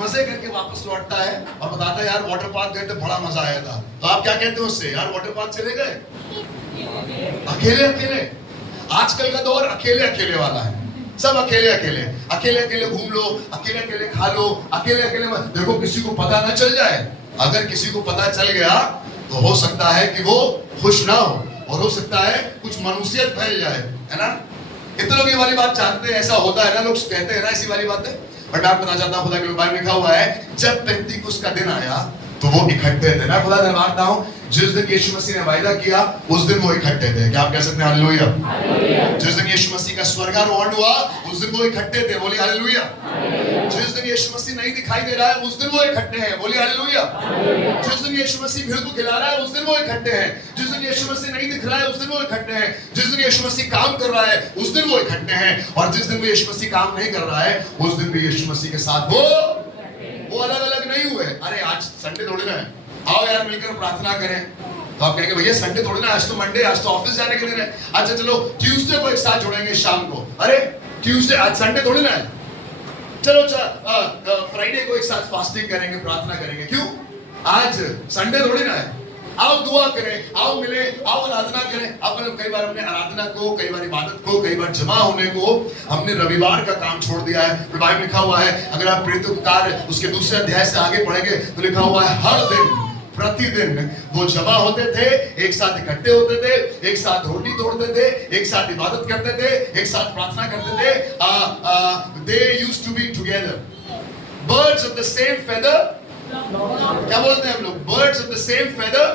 मजे करके वापस लौटता है और बताता है यार वाटर पार्क गए थे बड़ा मजा आया था। तो आप क्या कहते हो उससे? यार वाटर पार्क चले गए अकेले अकेले। आजकल का दौर अकेले अकेले वाला है, सब अकेले अकेले, अकेले अकेले घूम लो, अकेले अकेले खा लो, अकेले अकेले देखो किसी को पता ना चल जाए। अगर किसी को पता चल गया तो हो सकता है कि वो खुश ना हो और हो सकता है कुछ मनुष्यत फैल जाए, है ना। इतने लोग ये वाली बात जानते हैं, ऐसा होता है ना, लोग कहते हैं ना ऐसी वाली बातें। बट मैं बताना चाहता हूँ खुदा के लोग, बाइबल में लिखा हुआ है जब पेंतीकुस्त का दिन आया तो वो इकट्ठे थे। मैं खुदा से मानता हूँ जिस दिन यीशु मसीह ने वायदा किया उस दिन वो इकट्ठे थे। क्या आप कह सकते हैं हालेलुया? जिस दिन यीशु मसीह का स्वर्गारोहण हुआ उस दिन वो इकट्ठे थे, बोलिए हालेलुया। जिस दिन यीशु मसीह नहीं दिखाई दे रहा है उस दिन वो इकट्ठे हैं, बोलिए हालेलुया। जिस दिन यीशु मसीह भीड़ को खिला रहा है उस दिन वो इकट्ठे हैं। जिस दिन यीशु मसीह नहीं दिख रहा है उस दिन वो इकट्ठे हैं। जिस दिन यीशु मसीह काम कर रहा है उस दिन वो इकट्ठे हैं, और जिस दिन वो यीशु मसीह काम नहीं कर रहा है उस दिन भी यीशु मसीह के साथ वो अलग अलग नहीं हुए। अरे आज संडे थोड़ी ना है, आओ यार मिलकर प्रार्थना करें। तो आप कहेंगे भैया संडे थोड़ी ना, आज तो मंडे, आज तो ऑफिस जाने के दिन है। अच्छा चलो ट्यूसडे को एक साथ जुड़ेंगे शाम को। अरे ट्यूसडे, आज संडे थोड़ी ना है, चलो फ्राइडे को एक साथ फास्टिंग करेंगे, प्रार्थना करेंगे। क्यों? आज संडे थोड़ी ना है। आओ दुआ करें, आओ मिले, आओ आराधना करें। अब कई बार हमने आराधना को, कई बार इबादत को, कई बार जमा होने को हमने रविवार का काम छोड़ दिया है। बाइबल में लिखा हुआ है, अगर आप प्रेरितों के कार्य उसके दूसरे अध्याय से आगे पढ़ेंगे तो लिखा हुआ है हर दिन प्रतिदिन वो जमा होते थे, एक साथ इकट्ठे होते थे, एक साथ रोटी तोड़ते थे, एक साथ इबादत करते थे, एक साथ प्रार्थना करते थे। They used to be together, birds of the same feather, क्या बोलते हैं हम लोग? Birds of the same feather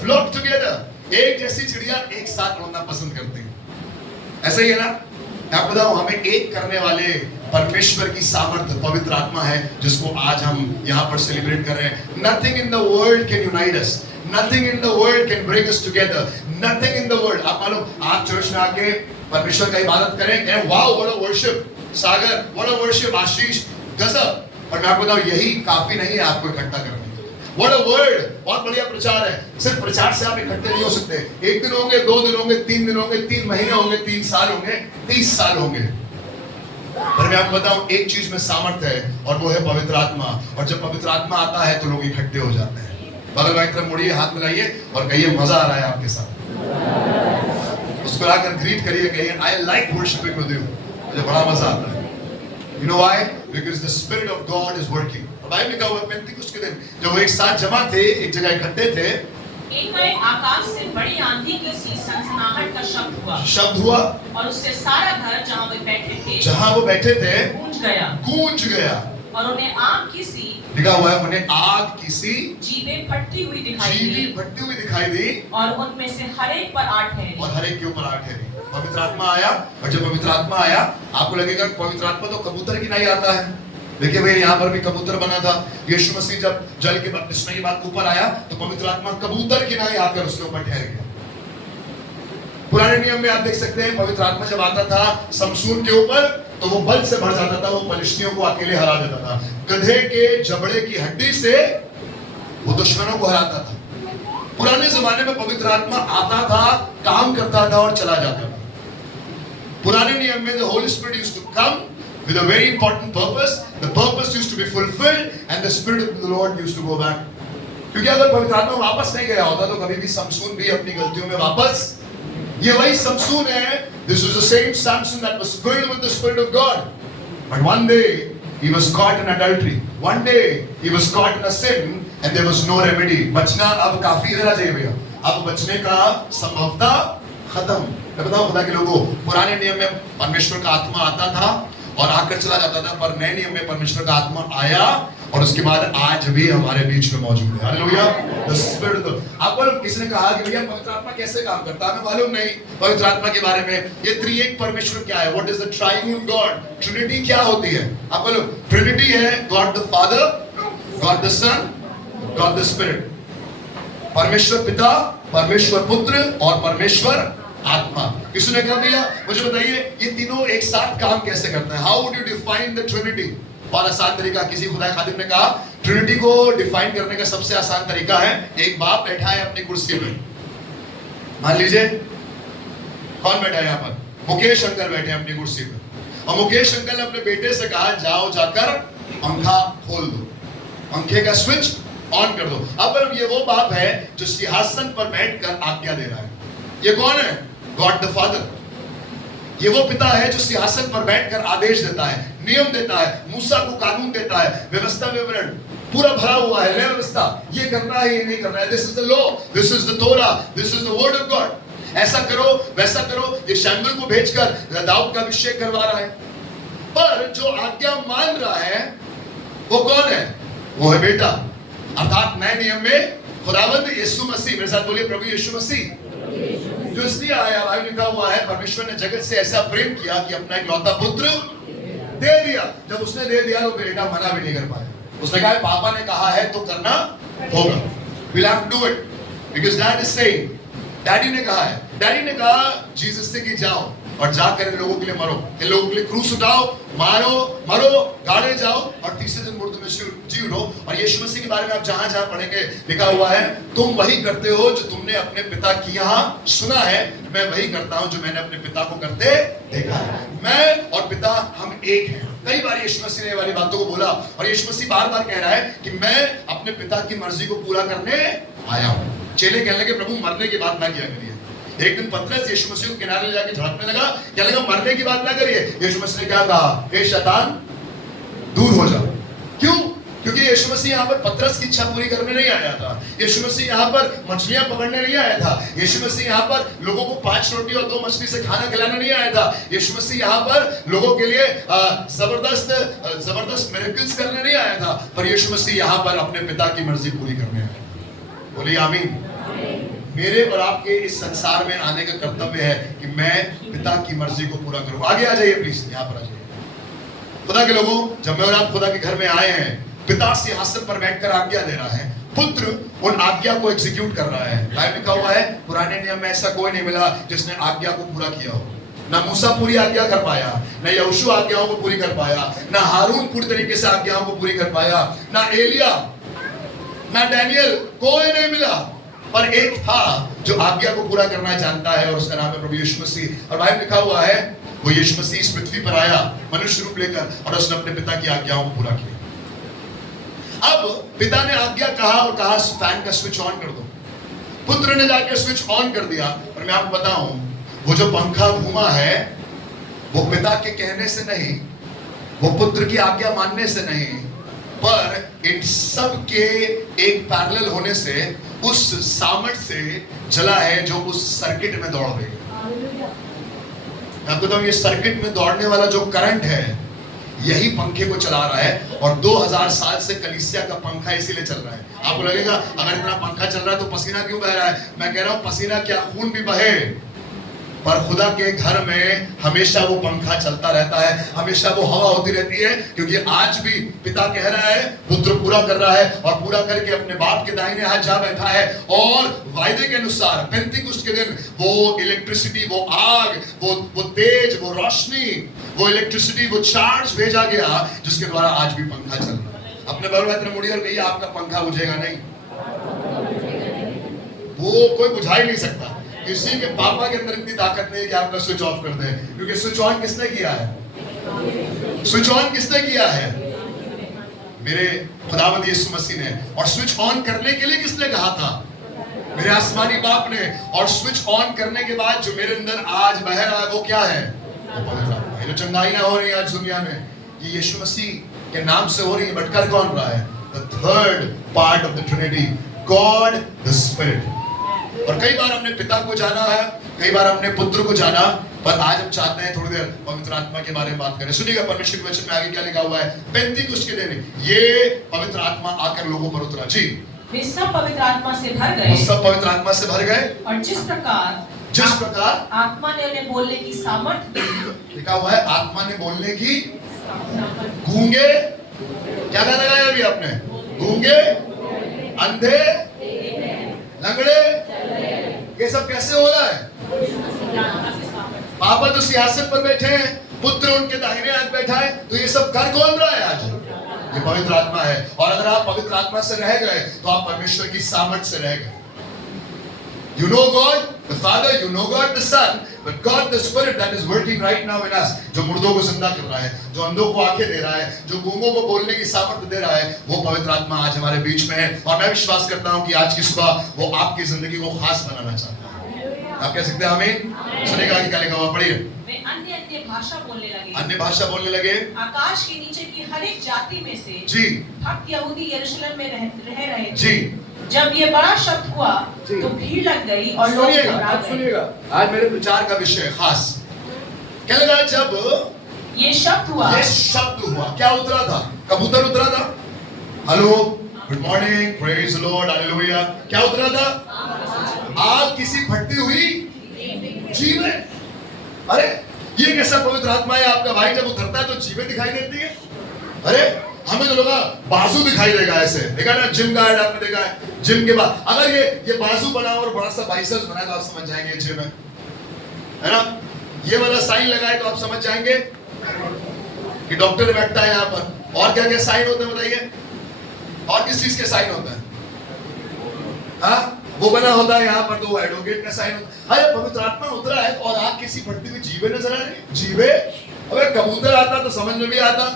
flock together। एक जैसी चिड़िया एक साथ उड़ना पसंद करती है। ऐसा ही है ना? आप बताओ, हमें एक करने वाले परमेश्वर की सामर्थ्य पवित्र आत्मा है जिसको आज हम यहाँ पर सेलिब्रेट कर रहे हैं। Nothing in the world can unite us, nothing in the world can bring us together, nothing in the world। आप मालूम, आप चर्च में आके परमेश्वर का इबादत करें, कहें wow what a worship, Sagar what a worship, Ashish गजब। और मैं आपको बताऊं यही काफी नहीं है आपको इकट्ठा करने। What a word, बहुत बढ़िया प्रचार है। सिर्फ प्रचार से आप इकट्ठे नहीं हो सकते। एक दिन होंगे, 2 दिन होंगे, 3 दिन होंगे, 3 महीने होंगे, 3 साल होंगे, 30 साल होंगे। पर मैं आपको बताऊं एक चीज में सामर्थ्य है और वो है पवित्र आत्मा। और जब पवित्र आत्मा आता है तो लोग इकट्ठे हो जाते हैं। बगल वाली तरफ मुड़िए, हाथ मिलाइए और कहिए मजा आ रहा है आपके साथ। उसको लाकर ग्रीट करिए, कहिए I like worshipping with you, मुझे बड़ा मजा आता है। You know why? Because the Spirit of God is working। Bible में कहा हुआ है पेंतीकुस्त के दिन जब वो एक साथ जमा थे, एक जगह इकट्ठे थे, एक बार आकाश से बड़ी आंधी की सी सनसनाहट का शब्द हुआ और उससे सारा घर जहाँ वो बैठे थे गूंज गया और उन्हें आग की सी, लिखा हुआ है उन्हें आग की सी जीभें फटती हुई दिखाई दी और उनमें से हर एक पर आ ठहरी, और हर एक के ऊपर आ ठहरी। पवित्र आत्मा आया, और जब पवित्र आत्मा आया आपको लगेगा पवित्र आत्मा तो कबूतर की नहीं आता है। देखिए भाई यहाँ पर भी कबूतर बना था। यीशु मसीह जब जल के बपतिस्मा के बाद ऊपर आया तो पवित्र आत्मा कबूतर की नहीं आकर उसके ऊपर ठहर गया। पुराने नियम में आप देख सकते हैं पवित्र आत्मा जब आता था समसून के ऊपर तो वो बल से भर जाता था, वो फलिश्तियों को अकेले हरा देता था। गधे के जबड़े की हड्डी से वो दुश्मनों को हराता था। पुराने जमाने में पवित्र आत्मा आता था, काम करता था और चला जाता था। पुराने नियम में the Holy Spirit used to come with a very important purpose. The purpose used to be fulfilled and the Spirit of the Lord used to go back। क्योंकि अगर पवित्र आत्मा वापस नहीं गया होता तो कभी भी समसून भी अपनी गलतियों में वापस, ये वही समसून है। This was the same Samson that was filled with the Spirit of God, but one day he was caught in adultery, one day he was caught in a sin and there was no remedy। बचना अब काफी देना चाहिए भैया, अब बचने का संभवता खत्म। मैं बताऊं खुदा के लोगों, पुराने नियम में परमेश्वर का आत्मा आता था और आकर चला जाता था, पर नए नियम में परमेश्वर का आत्मा आया और उसके बाद आज भी हमारे बीच में मौजूद है। हालेलुया। The spirit. आपको किसी ने कहा कि भैया पवित्र आत्मा कैसे काम करता है, हमें मालूम नहीं पवित्र आत्मा के बारे में। ये त्रिएक परमेश्वर क्या है? What is the triune God? Trinity क्या होती है? आपको मालूम ट्रिनिटी है God the Father, God the Son, God the Spirit. परमेश्वर पिता, परमेश्वर पुत्र और परमेश्वर आत्मा। किसी ने कहा भैया मुझे बताइए ये तीनों एक साथ काम कैसे करते हैं? How would you define the Trinity? और आसान तरीका, किसी खुदा खादिम ने कहा ट्रिनिटी को डिफाइन करने का सबसे आसान तरीका है, एक बाप बैठा है अपनी कुर्सी पे, मान लीजिए कौन बैठा है यहाँ पर? मुकेश अंकल बैठे हैं अपनी कुर्सी पे, और मुकेश अंकल ने अपने बेटे से कहा जाओ जाकर पंखा खोल दो, पंखे का स्विच ऑन कर दो। अब ये वो बाप है जो सिंहासन पर बैठकर आज्ञा दे रहा है। ये कौन है? God the father. ये वो पिता है जो सिंहासन पर बैठकर आदेश देता है, नियम देता है, मूसा को कानून देता है, व्यवस्था विवरण पूरा भरा हुआ है, नया व्यवस्था, ये करना है, ये नहीं करना है। This is the law, this is the Torah, this is the word of God. ऐसा करो, वैसा करो। ये शमूएल को भेजकर दाऊद का अभिषेक करवा रहा है। पर जो आज्ञा मान रहा है वो कौन है? वो है बेटा, अर्थात नए नियम में खुदावंद यीशु मसीह। मेरे साथ बोलिए, प्रभु यीशु मसीह। जो इसलिए आया, भाई लिखा हुआ है, परमेश्वर ने जगत से ऐसा प्रेम किया कि अपना इकलौता पुत्र दे दिया। जब उसने दे दिया तो बेटा मना भी नहीं कर पाया। उसने कहा पापा ने कहा है तो करना होगा, we'll have to do it because dad is saying। Daddy ने कहा है, डैडी ने कहा जीसस से कि जाओ और जाकर इन लोगों के लिए मरो, इन लोगों के लिए क्रूस उठाओ, मारो, मरो, गाड़े जाओ और तीसरे दिन मुर्दों में जी उठो। और यीशु मसीह के बारे में आप जहां जहां पढ़ेंगे लिखा हुआ है, तुम वही करते हो जो तुमने अपने पिता की यहाँ सुना है, मैं वही करता हूं जो मैंने अपने पिता को करते देखा है। मैं और पिता हम एक हैं। कई बार यीशु मसीह ने ये वाली बातों को बोला और यीशु मसीह बार बार कह रहा है कि मैं अपने पिता की मर्जी को पूरा करने आया हूं। चेले कहने लगे प्रभु मरने की बात ना किया करिए। एक दिन पतरस यीशु मसीह को किनारे ले जाके झड़कने लगा, क्या लगा मरने की बात ना करिए। यीशु मसीह ने क्या कहा? हे शैतान दूर हो जा। क्यों? क्योंकि यीशु मसीह यहाँ पर पतरस की इच्छा पूरी करने नहीं आया था। यीशु मसीह यहाँ पर मछलियां पकड़ने नहीं आया था। यीशु मसीह यहाँ पर लोगों को 5 रोटी और 2 मछली से खाना खिलाने नहीं आया था। यीशु मसीह यहाँ पर लोगों के लिए जबरदस्त मिरेकल्स करने नहीं आया था। पर यीशु मसीह यहाँ पर अपने पिता की मर्जी पूरी करने आया। बोलिए आमीन। मेरे और आपके इस संसार में आने का कर्तव्य है कि मैं पिता की मर्जी को पूरा करूं। आगे आ जाइए प्लीज, यहाँ पर आ जाइए। खुदा के लोगों, जब मैं और आप खुदा के घर में आए हैं, पिता सिंहासन पर बैठकर आज्ञा दे रहा है, पुत्र उन आज्ञा को एग्जीक्यूट कर रहा है। बाइबल लिखा हुआ है पुराने नियम में ऐसा कोई नहीं मिला जिसने आज्ञा को पूरा किया हो। ना मूसा पूरी आज्ञा कर पाया, ना यहोशू आज्ञाओं को पूरी कर पाया, ना हारून पूरी तरीके से आज्ञाओं को पूरी कर पाया, ना एलिया, ना डैनियल, कोई नहीं मिला। पर एक था जो आज्ञा को पूरा करना जानता है और उसका नाम है प्रभु यीशु मसीह। और बाइबल लिखा हुआ है वो यीशु मसीह इस पृथ्वी पर आया मनुष्य रूप लेकर और उसने अपने पिता की आज्ञाओं को पूरा किया। अब पिता ने आज्ञा कहा और कहा फैन का स्विच ऑन कर दो। पुत्र ने जाकर स्विच ऑन कर दिया। और मैं आपको बताऊं, वो जो पंखा घूमा है वो पिता के कहने से नहीं, वो पुत्र की आज्ञा मानने से नहीं, पर इन सब के एक पैरेलल होने से, उस सामर्थ से चला है जो उस सर्किट में दौड़ रही है। मैं आपको बताऊं, ये सर्किट में दौड़ने वाला जो करंट है यही पंखे को चला रहा है। और 2000 साल से कलीसिया का पंखा इसीलिए चल रहा है। आपको लगेगा अगर इतना पंखा चल रहा है तो पसीना क्यों बह रहा है? मैं कह रहा हूं पसीना क्या, खून भी बहे। पर खुदा के घर में हमेशा वो पंखा चलता रहता है, हमेशा वो हवा होती रहती है, क्योंकि आज भी पिता कह रहा है, पुत्र पूरा कर रहा है और पूरा करके अपने बाप के दाहिने हाथ जा बैठा है। और वायदे के अनुसार पेंतिकुस्त के दिन वो इलेक्ट्रिसिटी, वो आग, वो तेज, वो रोशनी, वो इलेक्ट्रिसिटी, वो चार्ज भेजा गया जिसके द्वारा आज भी पंखा चल रहा है। अपने बड़े मुड़ी और कहिए आपका पंखा बुझेगा नहीं, वो कोई बुझा ही नहीं सकता। किसी के पापा के अंदर इतनी ताकत नहीं है कि आपका स्विच ऑफ कर दे, क्योंकि स्विच ऑन किसने किया है? स्विच ऑन किसने किया है? मेरे खुदावंद यीशु मसीह ने। और स्विच ऑन करने के लिए किसने कहा था? मेरे आसमानी बाप ने। और स्विच ऑन करने के बाद जो मेरे अंदर आज बह रहा है वो क्या है? जो चंगाइयां हो रही है आज दुनिया में, ये यीशु मसीह के नाम से हो रही है। बट कर कौन रहा है? The third part of the Trinity, God the spirit. और कई बार हमने पिता को जाना है, कई बार हमने पुत्र को जाना, पर आज हम चाहते हैं थोड़ी देर पवित्र आत्मा के बारे में बात करें। सुनिएगा परमेश्वर के वचन में आगे क्या लिखा हुआ है। पेंतिकुस्त के दिन ये पवित्र आत्मा आकर लोगों पर उतरा। जी, वे सब पवित्र आत्मा से भर गए। वो सब पवित्र आत्मा से भर गए। और जिस प्रकार आत्मा ने उन्हें बोलने की सामर्थ्य दी, लिखा हुआ है आत्मा ने बोलने की। गूंगे, क्या गाना गाया अभी आपने? गूंगे, अंधे, लंगड़े, ये सब कैसे हो रहा है? पापा तो सिंहासन पर बैठे हैं, पुत्र उनके दाहिने हाथ बैठा है, तो ये सब कर कौन रहा है आज? ये पवित्र आत्मा है। और अगर आप पवित्र आत्मा से रह गए तो आप परमेश्वर की सामर्थ से रह गए। You know God the Father, you know God the Son, But God the Spirit that is working right now in us, जो मुर्दों को जिंदा कर रहा है, जो अंधों को आंखें दे रहा है, जो गूंगों को बोलने की सामर्थ्य दे रहा है, वो पवित्र आत्मा आज हमारे बीच में है। और मैं विश्वास करता हूँ कि आज की सुबह वो आपकी जिंदगी को खास बनाना चाहता है। आप कह सकते हैं आमीन? सुनेगा कि क्या लिखा हुआ, पढ़िए। वे अन्य भाषा बोलने लगे। अन्य भाषा बोलने लगे। आकाश के नीचे की हर एक जाति में से जी भक्त यहूदी यरूशलेम में रह रहे थे। जी जब ये बड़ा शब्द हुआ तो भीड़ लग गई और लोग घबरा गए। सुनिएगा, आज मेरे प्रचार का विषय खास क्या लगा, जब ये शब्द हुआ, क्या उतरा था? कबूतर उतरा था? Hello, good morning, praise the Lord, hallelujah. क्या उतरा था? आग किसी फटती हुई जीव है। अरे ये कैसा पवित्र आत्मा है आपका भाई, जब उतरता है तो जीवें दिखाई देती है। अरे हमें तो लगा बाजू दिखाई देगा, ऐसे देखा ना जिम का ऐड आपने देखा है, जिम के बाद अगर ये बाजू बना और बड़ा सा बाइसेप्स बना तो आप समझ जाएंगे जिम है ना। ये वाला साइन लगाए तो आप समझ जाएंगे कि डॉक्टर बैठता है यहाँ पर। और क्या क्या साइन होते हैं बताइए? और किस चीज के साइन होते हैं? हाँ, वो बना होता है यहाँ पर तो वो एडवोकेट का साइन होता है। अरे पवित्र आत्मा उतरा है और आग किसी फटती हुई जीवे नजर आ रही। जीवे, अबे कबूतर आता तो समझ में भी आता,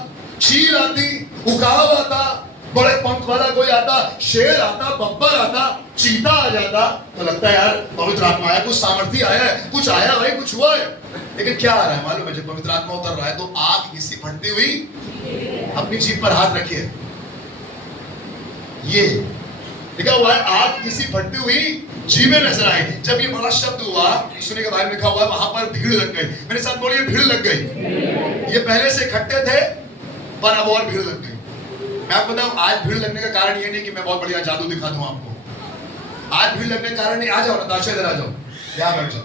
चील आती, उकाब आता, बड़े पंख वाला कोई आता, शेर आता, बब्बर आता, चीता आ जाता तो लगता है यार पवित्र आत्मा आया, कुछ सामर्थ्य आया है, कुछ आया भाई, कुछ हुआ है। लेकिन क्या आ रहा है मालूम है? जब पवित्र आत्मा उतर रहा है तो आग किसी फटती हुई, अपनी जीभ पर हाथ रखिए, ये लिखा हुआ है आग किसी फटती हुई जीवें नजर आई। जब ये बड़ा शब्द हुआ, सुने के बारे में लिखा हुआ है वहां पर भीड़ लग गई। मेरे साथ बोलिए, भीड़ लग गई। ये पहले से इकट्ठे थे पर अब और भीड़ लग गई। मैं आपको बताऊं, आज भीड़ लगने का कारण ये नहीं कि मैं बहुत बढ़िया जादू दिखा दूं आपको। आज भीड़ लगने का कारण नहीं, आ जाओ नताशा, इधर आ जाओ, यहाँ बैठ जाओ।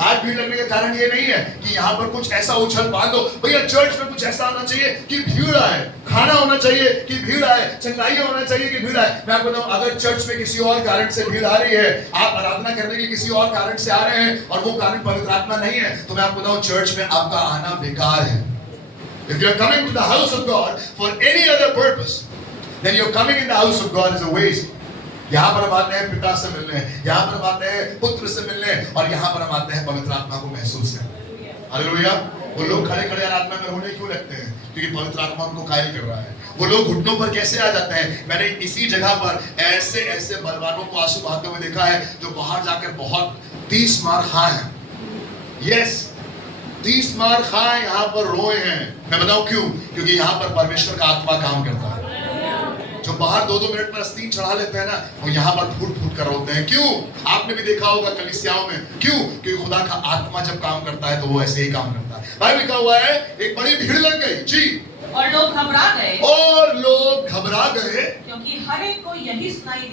आज भीड़ लगने का कारण ये नहीं है कि यहाँ पर कुछ ऐसा उछल बांध दो, भैया चर्च में कुछ ऐसा होना चाहिए कि भीड़ आए, खाना होना चाहिए कि भीड़ आए, चंगाई होना चाहिए कि भीड़ आए। मैं आपको बताऊं, अगर चर्च में किसी और कारण से भीड़ आ रही है, आप आराधना करने के लिए किसी और कारण से आ रहे हैं और वो कारण पवित्र आत्मा नहीं है, तो मैं आपको बताऊं चर्च में आपका आना बेकार है। If you are coming to the house of God for any other purpose, then your coming in the house of God is a waste. यहाँ पर हम आते हैं पिता से मिलने, यहाँ पर हम आते हैं पुत्र से मिलने, और यहाँ पर हम आते हैं पवित्र आत्मा को महसूस करने। हालेलुया। वो लोग खड़े खड़े आत्मा में रोने क्यों लगते हैं? क्योंकि पवित्र आत्मा उनको कायल कर रहा है। वो लोग घुटनों पर कैसे आ जाते हैं? मैंने इसी जगह पर ऐसे ऐसे बलवानों को आंसू बहाते हुए देखा है जो बाहर जाकर बहुत 30 मार खाए हैं। यस, 30 मार खाए, यहाँ पर रोए हैं। मैं बताऊं क्यों? क्योंकि यहाँ पर परमेश्वर का आत्मा काम करता है। जो बाहर 2-2 मिनट पर आस्तीन चढ़ा लेते हैं ना, वो यहाँ पर फूट फूट कर रोते हैं। क्यों? आपने भी देखा होगा कलीसियाओं में। क्यों? क्योंकि खुदा का आत्मा जब काम करता है तो वो ऐसे ही काम करता है। बाइबल लिखा हुआ है एक बड़ी भीड़ लग गई जी, और लोग घबरा गए, क्योंकि हर एक को यही सुनाई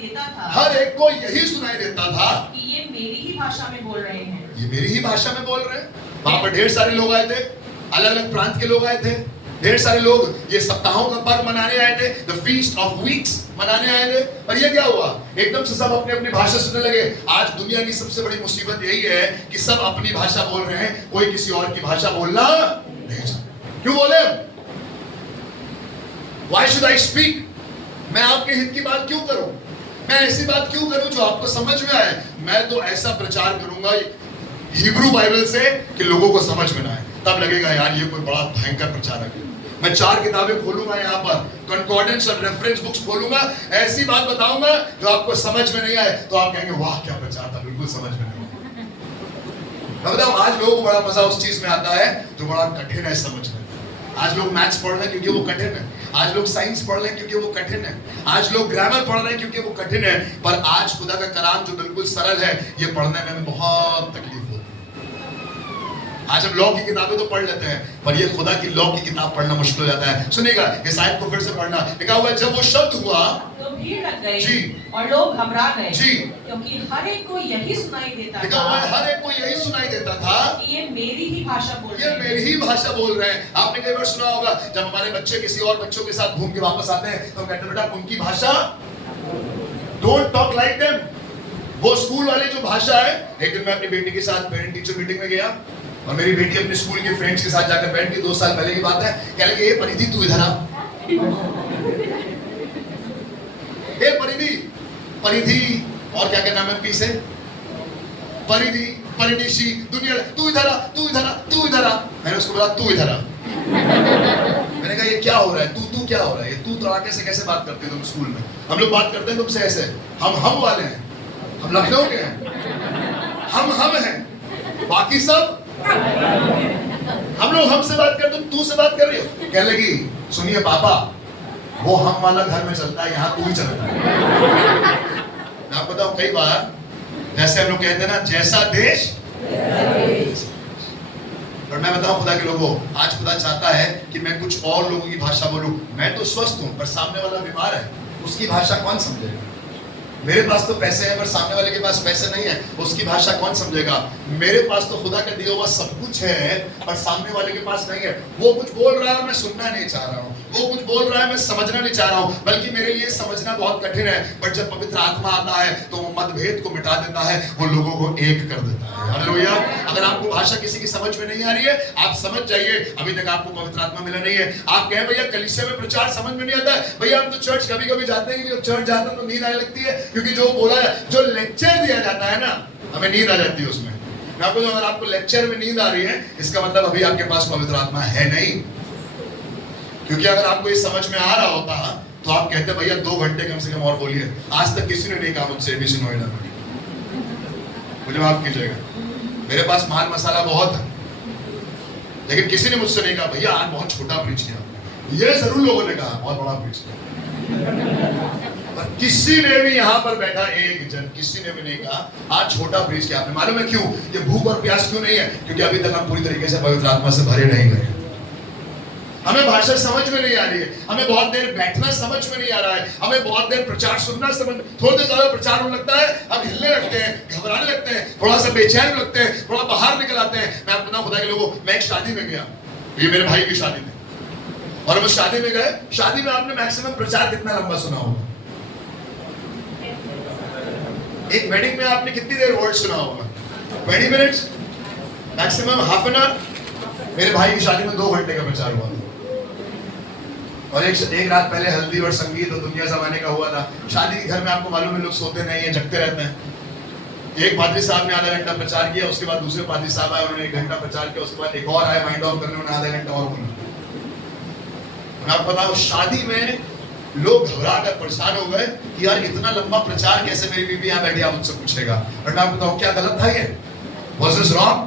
देता था कि ये मेरी ही भाषा में बोल रहे हैं। ये मेरी ही भाषा में बोल रहे हैं। वहां पर ढेर सारे लोग आए थे, अलग अलग प्रांत के लोग आए थे। ढेर सारे लोग ये सप्ताहों का पर्व मनाने आए थे, द फीस्ट ऑफ वीक्स मनाने आए थे। पर ये क्या हुआ? एकदम से सब अपने अपनी भाषा सुनने लगे। आज दुनिया की सबसे बड़ी मुसीबत यही है कि सब अपनी भाषा बोल रहे हैं, कोई किसी और की भाषा बोलना नहीं चाहता। क्यों बोले? Why should I speak? मैं आपके हित की बात क्यों करूं? मैं ऐसी बात क्यों करूं जो आपको समझ में आए? मैं तो ऐसा प्रचार करूंगा हिब्रू बाइबल से कि लोगों को समझ में ना आए, तब लगेगा यार ये कोई बड़ा भयंकर प्रचारक है। मैं 4 किताबें खोलूंगा यहाँ पर, कंकॉर्डेंस और रेफरेंस बुक्स खोलूंगा, ऐसी बात बताऊंगा जो आपको समझ में नहीं आए तो आप कहेंगे वाह क्या प्रचार था, बिल्कुल समझ में नहीं आया। मैं बताऊं, आज लोगों को बड़ा मजा उस चीज में आता है जो बड़ा कठिन है समझना। आज लोग मैथ्स पढ़ रहे हैं क्योंकि वो कठिन है, आज लोग साइंस पढ़ रहे हैं क्योंकि वो कठिन है, आज लोग ग्रामर पढ़ रहे हैं क्योंकि वो कठिन है। पर आज खुदा का कलाम जो बिल्कुल सरल है, ये पढ़ने में हमें बहुत तकलीफ होती है। आज हम लॉ की किताबें तो पढ़ लेते हैं, पर ये खुदा की लॉ की किताब पढ़ना मुश्किल हो जाता है। सुनिएगा, इस आयत को फिर से पढ़ना। लिखा हुआ है जब वो शब्द हुआ तो भीड़ लग गई जी, और लोग घबरा गए जी, क्योंकि हर एक को यही सुनाई देता लिखा हुआ है हर एक को यही सुनाई देता था कि ये मेरी ही भाषा बोल रहे ये हैं। मेरी ही भाषा बोल रहे हैं। आपने कई बार सुना होगा जब हमारे बच्चे किसी और बच्चों के साथ घूम के वापस आते हैं तो हम कहते हैं बेटा उनकी भाषा, डोंट टॉक लाइक देम। वो स्कूल वाली जो भाषा है। एक दिन मैं अपनी बेटी के साथ पेरेंट टीचर मीटिंग में गया और मेरी बेटी अपने स्कूल के फ्रेंड्स के साथ जाकर बैठ गई। 2 साल पहले की बात है। कह लगे ये परिधि तू इधर आ। ए परिधि, परिधि और क्या क्या नाम है पी से? परिधि परिणीशी, दुनिया, तू इधर आ, तू इधर आ, तू इधर आ। मैंने उसको बोला तू इधर आ। मैंने कहा ये क्या हो रहा है, तू क्या हो रहा है, ये तू तड़ाके से कैसे बात करते हो तुम स्कूल में? हम लोग बात करते हैं तुमसे ऐसे, हम वाले हैं, हम लखनऊ के हैं, हम हैं, बाकी सब हम लोग हमसे बात कर, तुम तू से बात कर रही हो। कहने लगी सुनिए पापा, वो हम वाला घर में चलता है, यहाँ तू ही चलता है। मैं आपको बताऊं कई बार जैसे हम लोग कहते हैं ना, जैसा देश। और मैं बताऊं खुदा के लोगों, आज खुदा चाहता है कि मैं कुछ और लोगों की भाषा बोलूं। मैं तो स्वस्थ हूं पर सामने वाला बीमार है, उसकी भाषा कौन समझेगा? मेरे पास तो पैसे हैं पर सामने वाले के पास पैसे नहीं है, उसकी भाषा कौन समझेगा? मेरे पास तो खुदा का दिया हुआ सब कुछ है पर सामने वाले के पास नहीं है। वो कुछ बोल रहा है मैं सुनना नहीं चाह रहा हूँ, वो कुछ बोल रहा है मैं समझना नहीं चाह रहा हूँ, बल्कि मेरे लिए समझना बहुत कठिन है। पर जब पवित्र आत्मा आता है तो वो मतभेद को मिटा देता है, वो लोगों को एक कर देता है। हालेलुया। अगर आपको भाषा किसी की समझ में नहीं आ रही है, आप समझ जाइए अभी तक आपको पवित्र आत्मा मिला नहीं है। आप कहें भैया कलीसिया में प्रचार समझ में नहीं आता है, भैया हम तो चर्च कभी कभी जाते हैं, जब चर्च जाते हैं तो नींद आने लगती है, क्योंकि जो बोला है, जो लेक्चर दिया जाता है ना, हमें नींद आ जाती है उसमें। मैं आपको, अगर आपको लेक्चर में नींद आ रही है, इसका मतलब अभी आपके पास पवित्र आत्मा है नहीं। क्योंकि अगर आपको ये समझ में आ रहा होता तो आप कहते भैया 2 घंटे कम से कम और बोलिए। आज तक किसी ने नहीं कहा मुझसे एबीसी नोएडा में, मुझे माफ कीजिएगा, मेरे पास माल मसाला बहुत है, लेकिन किसी ने मुझसे नहीं कहा भैया आज बहुत छोटा प्रीच किया। ये जरूर लोगों ने कहा बहुत बड़ा प्रीच किया, पर किसी ने भी यहाँ पर बैठा एक जन, किसी ने भी नहीं कहा आज छोटा प्रीच किया आपने। मालूम है क्यों? ये भूख और प्यास क्यों नहीं है? क्योंकि अभी तक हम पूरी तरीके से पवित्र आत्मा से भरे नहीं गए। हमें भाषा समझ में नहीं आ रही है, हमें बहुत देर बैठना समझ में नहीं आ रहा है, हमें बहुत देर प्रचार सुनना समझ, थोड़ी देर ज्यादा प्रचार होने लगता है हम हिलने लगते हैं, घबराने लगते हैं, थोड़ा सा बेचैन लगते हैं, थोड़ा बाहर निकल आते हैं। मैं आपको बताऊं खुदा के लोगों, मैं एक शादी में गया, ये मेरे भाई की शादी में, और हम शादी में गए। शादी में आपने मैक्सिमम प्रचार कितना लंबा सुना होगा? एक वेडिंग में आपने कितनी देर वर्ड सुना होगा? 20 minutes, maximum half an hour. मेरे भाई की शादी में 2 घंटे का प्रचार हुआ था, और एक रात पहले हल्दी और संगीत और दुनिया जमाने का हुआ था। शादी के घर में आपको मालूम है लोग सोते नहीं है, जगते रहते हैं। एक पादरी साहब ने आधा घंटा प्रचार किया, उसके बाद दूसरे पादरी साहब आए, उन्होंने 1 घंटा प्रचार किया, उसके बाद एक और आए माइंड ऑफ करने, उन्होंने आधा घंटा और बोला। मैं आपको बताऊं शादी में लोग घबरा कर परेशान हो गए कि यार इतना लंबा प्रचार कैसे, मेरी बीबी यहाँ बैठी आप मुझसे पूछेगा। और मैं आपको बताऊं क्या गलत था ये? Was this wrong?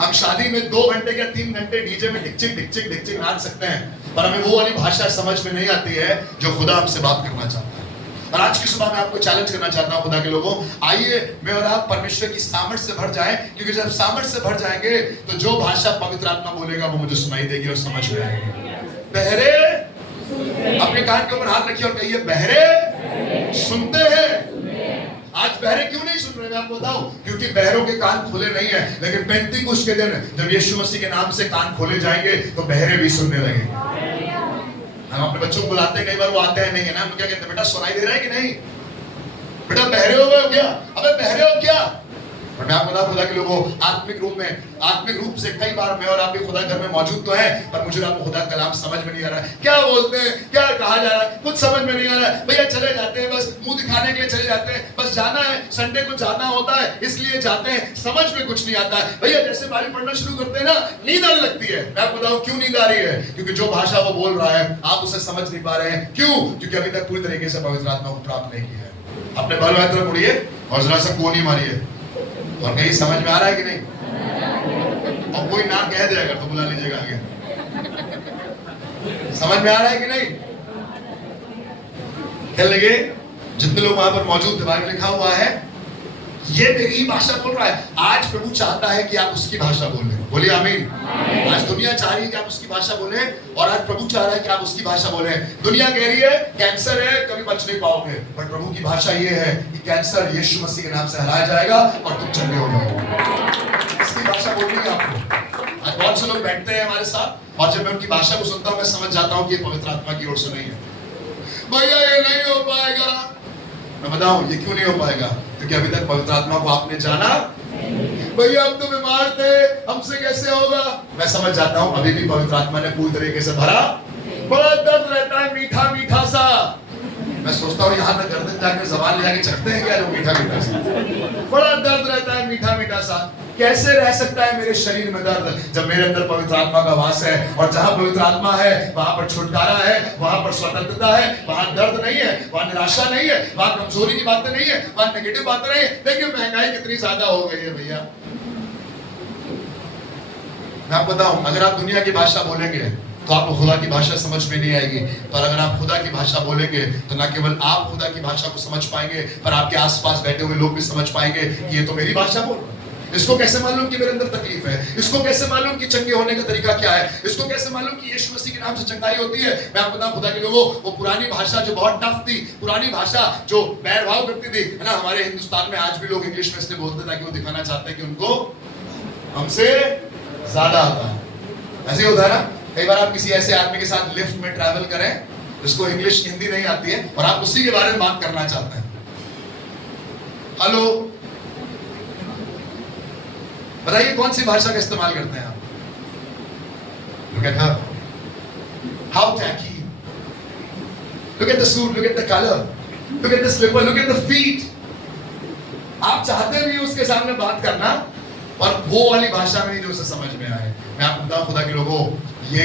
हम शादी में 2 घंटे या 3 घंटे डीजे में डिक्चिक डिक्चिक डिक्चिक नाच सकते हैं, पर हमें वो वाली भाषा समझ में नहीं आती है जो खुदा हमसे बात करना चाहता है। और आज की सुबह मैं आपको चैलेंज करना चाहता हूं खुदा के लोगों, आइए मैं और आप परमेश्वर की सामर्थ से भर जाएं, क्योंकि जब सामर्थ से भर जाएंगे तो जो भाषा पवित्र आत्मा बोलेगा वो मुझे सुनाई देगी और समझ में आएगी। बहरे अपने कान के ऊपर हाथ रखिए और कहिए बहरे सुनते हैं। आज बहरे क्यों नहीं सुन रहे? मैं आपको बताऊं, क्योंकि बहरों के कान खुले नहीं है। लेकिन पेंतीकुस्त के दिन जब यीशु मसीह के नाम से कान खोले जाएंगे तो बहरे भी सुनने लगेंगे। हम अपने बच्चों को बुलाते हैं, कई बार वो आते हैं नहीं है ना, हम क्या कहते हैं बेटा सुनाई दे रहा है कि नहीं? बेटा बहरे हो गए हो क्या? अबे बहरे हो क्या? और मैं आपको बता खुदा के लोगों, आत्मिक रूप से कई बार मैं और आप भी खुदा घर में मौजूद तो है, पर मुझे आपको खुदा कलाम समझ में नहीं आ रहा है। क्या बोलते हैं, क्या कहा जा रहा है, कुछ समझ में नहीं आ रहा है। भैया चले जाते हैं, बस मुंह दिखाने के लिए चले जाते हैं, बस जाना है, संडे को जाना होता है इसलिए जाते हैं, समझ में कुछ नहीं आता है। भैया जैसे बाइबल पढ़ना शुरू करते हैं ना, नींद आने लगती है। मैं आपको बताऊं क्यों नींद आ रही है? क्योंकि जो भाषा वो बोल रहा है आप उसे समझ नहीं पा रहे हैं। क्यों? क्योंकि अभी तक पूरी तरीके से पवित्र आत्मा को प्राप्त नहीं किया है। अपने बाल बाल तरफ मुड़िए और जरा सा कोनी मारिए और कहीं समझ में आ रहा है कि नहीं? और कोई ना कह दे अगर तो बुला लीजिएगा आगे। समझ में आ रहा है कि नहीं? क्या लगे? जितने लोग वहां पर मौजूद थे, बाइबल लिखा हुआ है ये मेरी ही भाषा बोल रहा है। आज प्रभु चाहता है कि आप उसकी भाषा बोलें। बोलिए आमीन। आज दुनिया चाह रही है कि आप उसकी भाषा बोलें, और आज प्रभु चाह रहा है कि आप उसकी भाषा बोलें। दुनिया कह रही है कैंसर है, कभी बच नहीं पाओगे, पर प्रभु की भाषा ये है कि कैंसर यीशु मसीह के नाम से हराया जाएगा और तुम चंगे हो जाओगे। इसकी भाषा बोलनी है आपको। आज बहुत से लोग बैठते हैं हमारे साथ, और जब मैं उनकी भाषा को सुनता हूँ मैं समझ जाता हूँ कि ये पवित्र आत्मा की ओर से नहीं है। भैया ये नहीं हो पाएगा। मैं बताऊं ये क्यों नहीं हो पाएगा? क्योंकि अभी तक पवित्र आत्मा को आपने जाना। भैया हम तो बीमार थे, हमसे कैसे होगा? मैं समझ जाता हूं अभी भी पवित्र आत्मा ने पूरी तरीके से भरा। बड़ा दर्द रहता है मीठा मीठा सा। मैं सोचता हूं यहां तक कर देता जाकर जबान ले जाके चखते हैं क्या जो मीठा मीठा सा? बड़ा दर्द रहता है मीठा मीठा सा। कैसे रह सकता है मेरे शरीर में दर्द जब मेरे अंदर पवित्र आत्मा का वास है? और जहां पवित्र आत्मा है वहां पर छुटकारा है, वहां पर स्वतंत्रता है, वहां दर्द नहीं है, वहां निराशा नहीं है, वहां कमजोरी की बातें नहीं है, वहां नेगेटिव बातें नहीं है। देखिए महंगाई कितनी ज्यादा हो गई है भैया। मैं आपको बताऊं, अगर आप दुनिया की भाषा बोलेंगे तो आपको खुदा की भाषा समझ में नहीं आएगी, पर अगर आप खुदा की भाषा बोलेंगे तो न केवल आप खुदा की भाषा को समझ पाएंगे, पर आपके आसपास बैठे हुए लोग भी समझ पाएंगे कि ये तो मेरी भाषा बोल रहा है। इसको कैसे मालूम कि मेरे अंदर तकलीफ है? इसको कैसे मालूम कि चंगे होने का तरीका क्या है? इसको कैसे मालूम कि यीशु मसीह के नाम से चंगाई होती है? मैं आपको बताऊं खुदा के लोगों, वो पुरानी भाषा जो बहुत टफ थी, पुरानी भाषा जो बैर भाव करती थी, है ना? हमारे हिंदुस्तान में आज भी लोग इंग्लिश में इसलिए बोलते हैं ताकि वो दिखाना चाहते हैं कि उनको हमसे ज्यादा आता है। ऐसे ही होता है ना, कई बार आप किसी ऐसे आदमी के साथ लिफ्ट में ट्रैवल करें जिसको इंग्लिश हिंदी नहीं आती है और आप उसी के बारे में बात करना चाहते हैं। हेलो, बताइए कौन सी भाषा का इस्तेमाल करते हैं आप? Look at her. How tacky. Look at the suit, look at the color. Look at the slipper, look at the feet. आप चाहते भी उसके सामने बात करना और वो वाली भाषा में नहीं जो उसे समझ में आए। मैं आपको बताऊं खुदा के लोगों, ये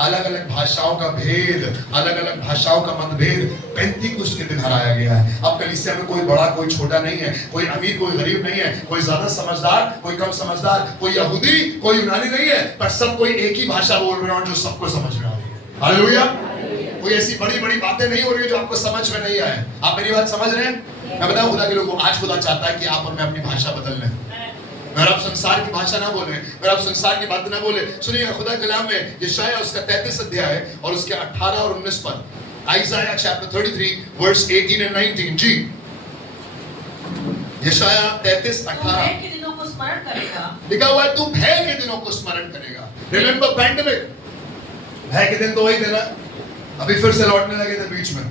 अलग अलग भाषाओं का भेद, अलग अलग भाषाओं का मतभेद पेंतीकुस्त के दिन हराया गया है। अब कलीसिया में कोई बड़ा कोई छोटा नहीं है, कोई अमीर कोई गरीब नहीं है, कोई ज्यादा समझदार कोई कम समझदार, कोई यहूदी कोई यूनानी नहीं है, पर सब कोई एक ही भाषा बोल रहे हैं जो सबको समझ में आ रही है। हालेलुया। कोई ऐसी बड़ी बड़ी बातें नहीं हो रही है जो आपको समझ में नहीं आए। आप मेरी बात समझ रहे हैं? मैं बताऊं खुदा के लोगों, आज खुदा चाहता है कि आप और मैं अपनी भाषा बदल लें। अगर आप संसार की भाषा ना बोले, अगर आप संसार की बात ना बोले, सुनिए खुदा कलाम में यशायाह उसका 33 अध्याय और उसके 18 और 19 पद। आइज़ाया चैप्टर 33 वर्स 18 and 19 जी। यशायाह 33 18 के दिनों को स्मरण करेगा। लिखा हुआ है तू भय के दिनों को स्मरण करेगा। रिमेंबर पैंडेमिक, भय के दिन तो वही देना, अभी फिर से लौटने लगे थे बीच में।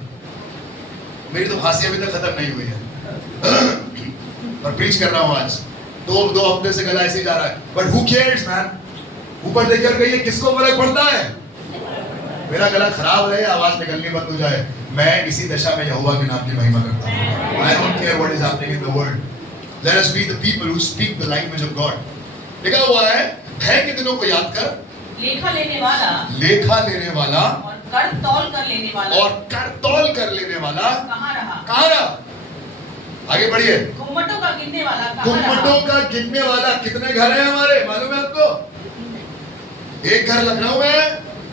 मेरी तो खांसी अभी तक खत्म नहीं हुई है और प्रीच कर रहा हूं आज। दो हफ्ते से गला ऐसे ही जा रहा है, बट हु केयर्स मैन? ऊपर देखकर कहिए किसको फर्क पड़ता है? मेरा गला खराब रहे, आवाज निकलनी बंद हो जाए, मैं इसी दशा में यहोवा के नाम की महिमा करता हूं। I don't care what is happening in the world. Let us be the people who speak the language of God. लिखा हुआ है भय के दिनों को याद कर, लेखा लेने वाला और कर तौल कर लेने वाला कहाँ रहा? आगे बढ़िए। घुम्मटों का गिनने वाला घुम्मटों का गिनने वाला। कितने घर हैं हमारे मालूम है आपको? एक घर लखनऊ में है,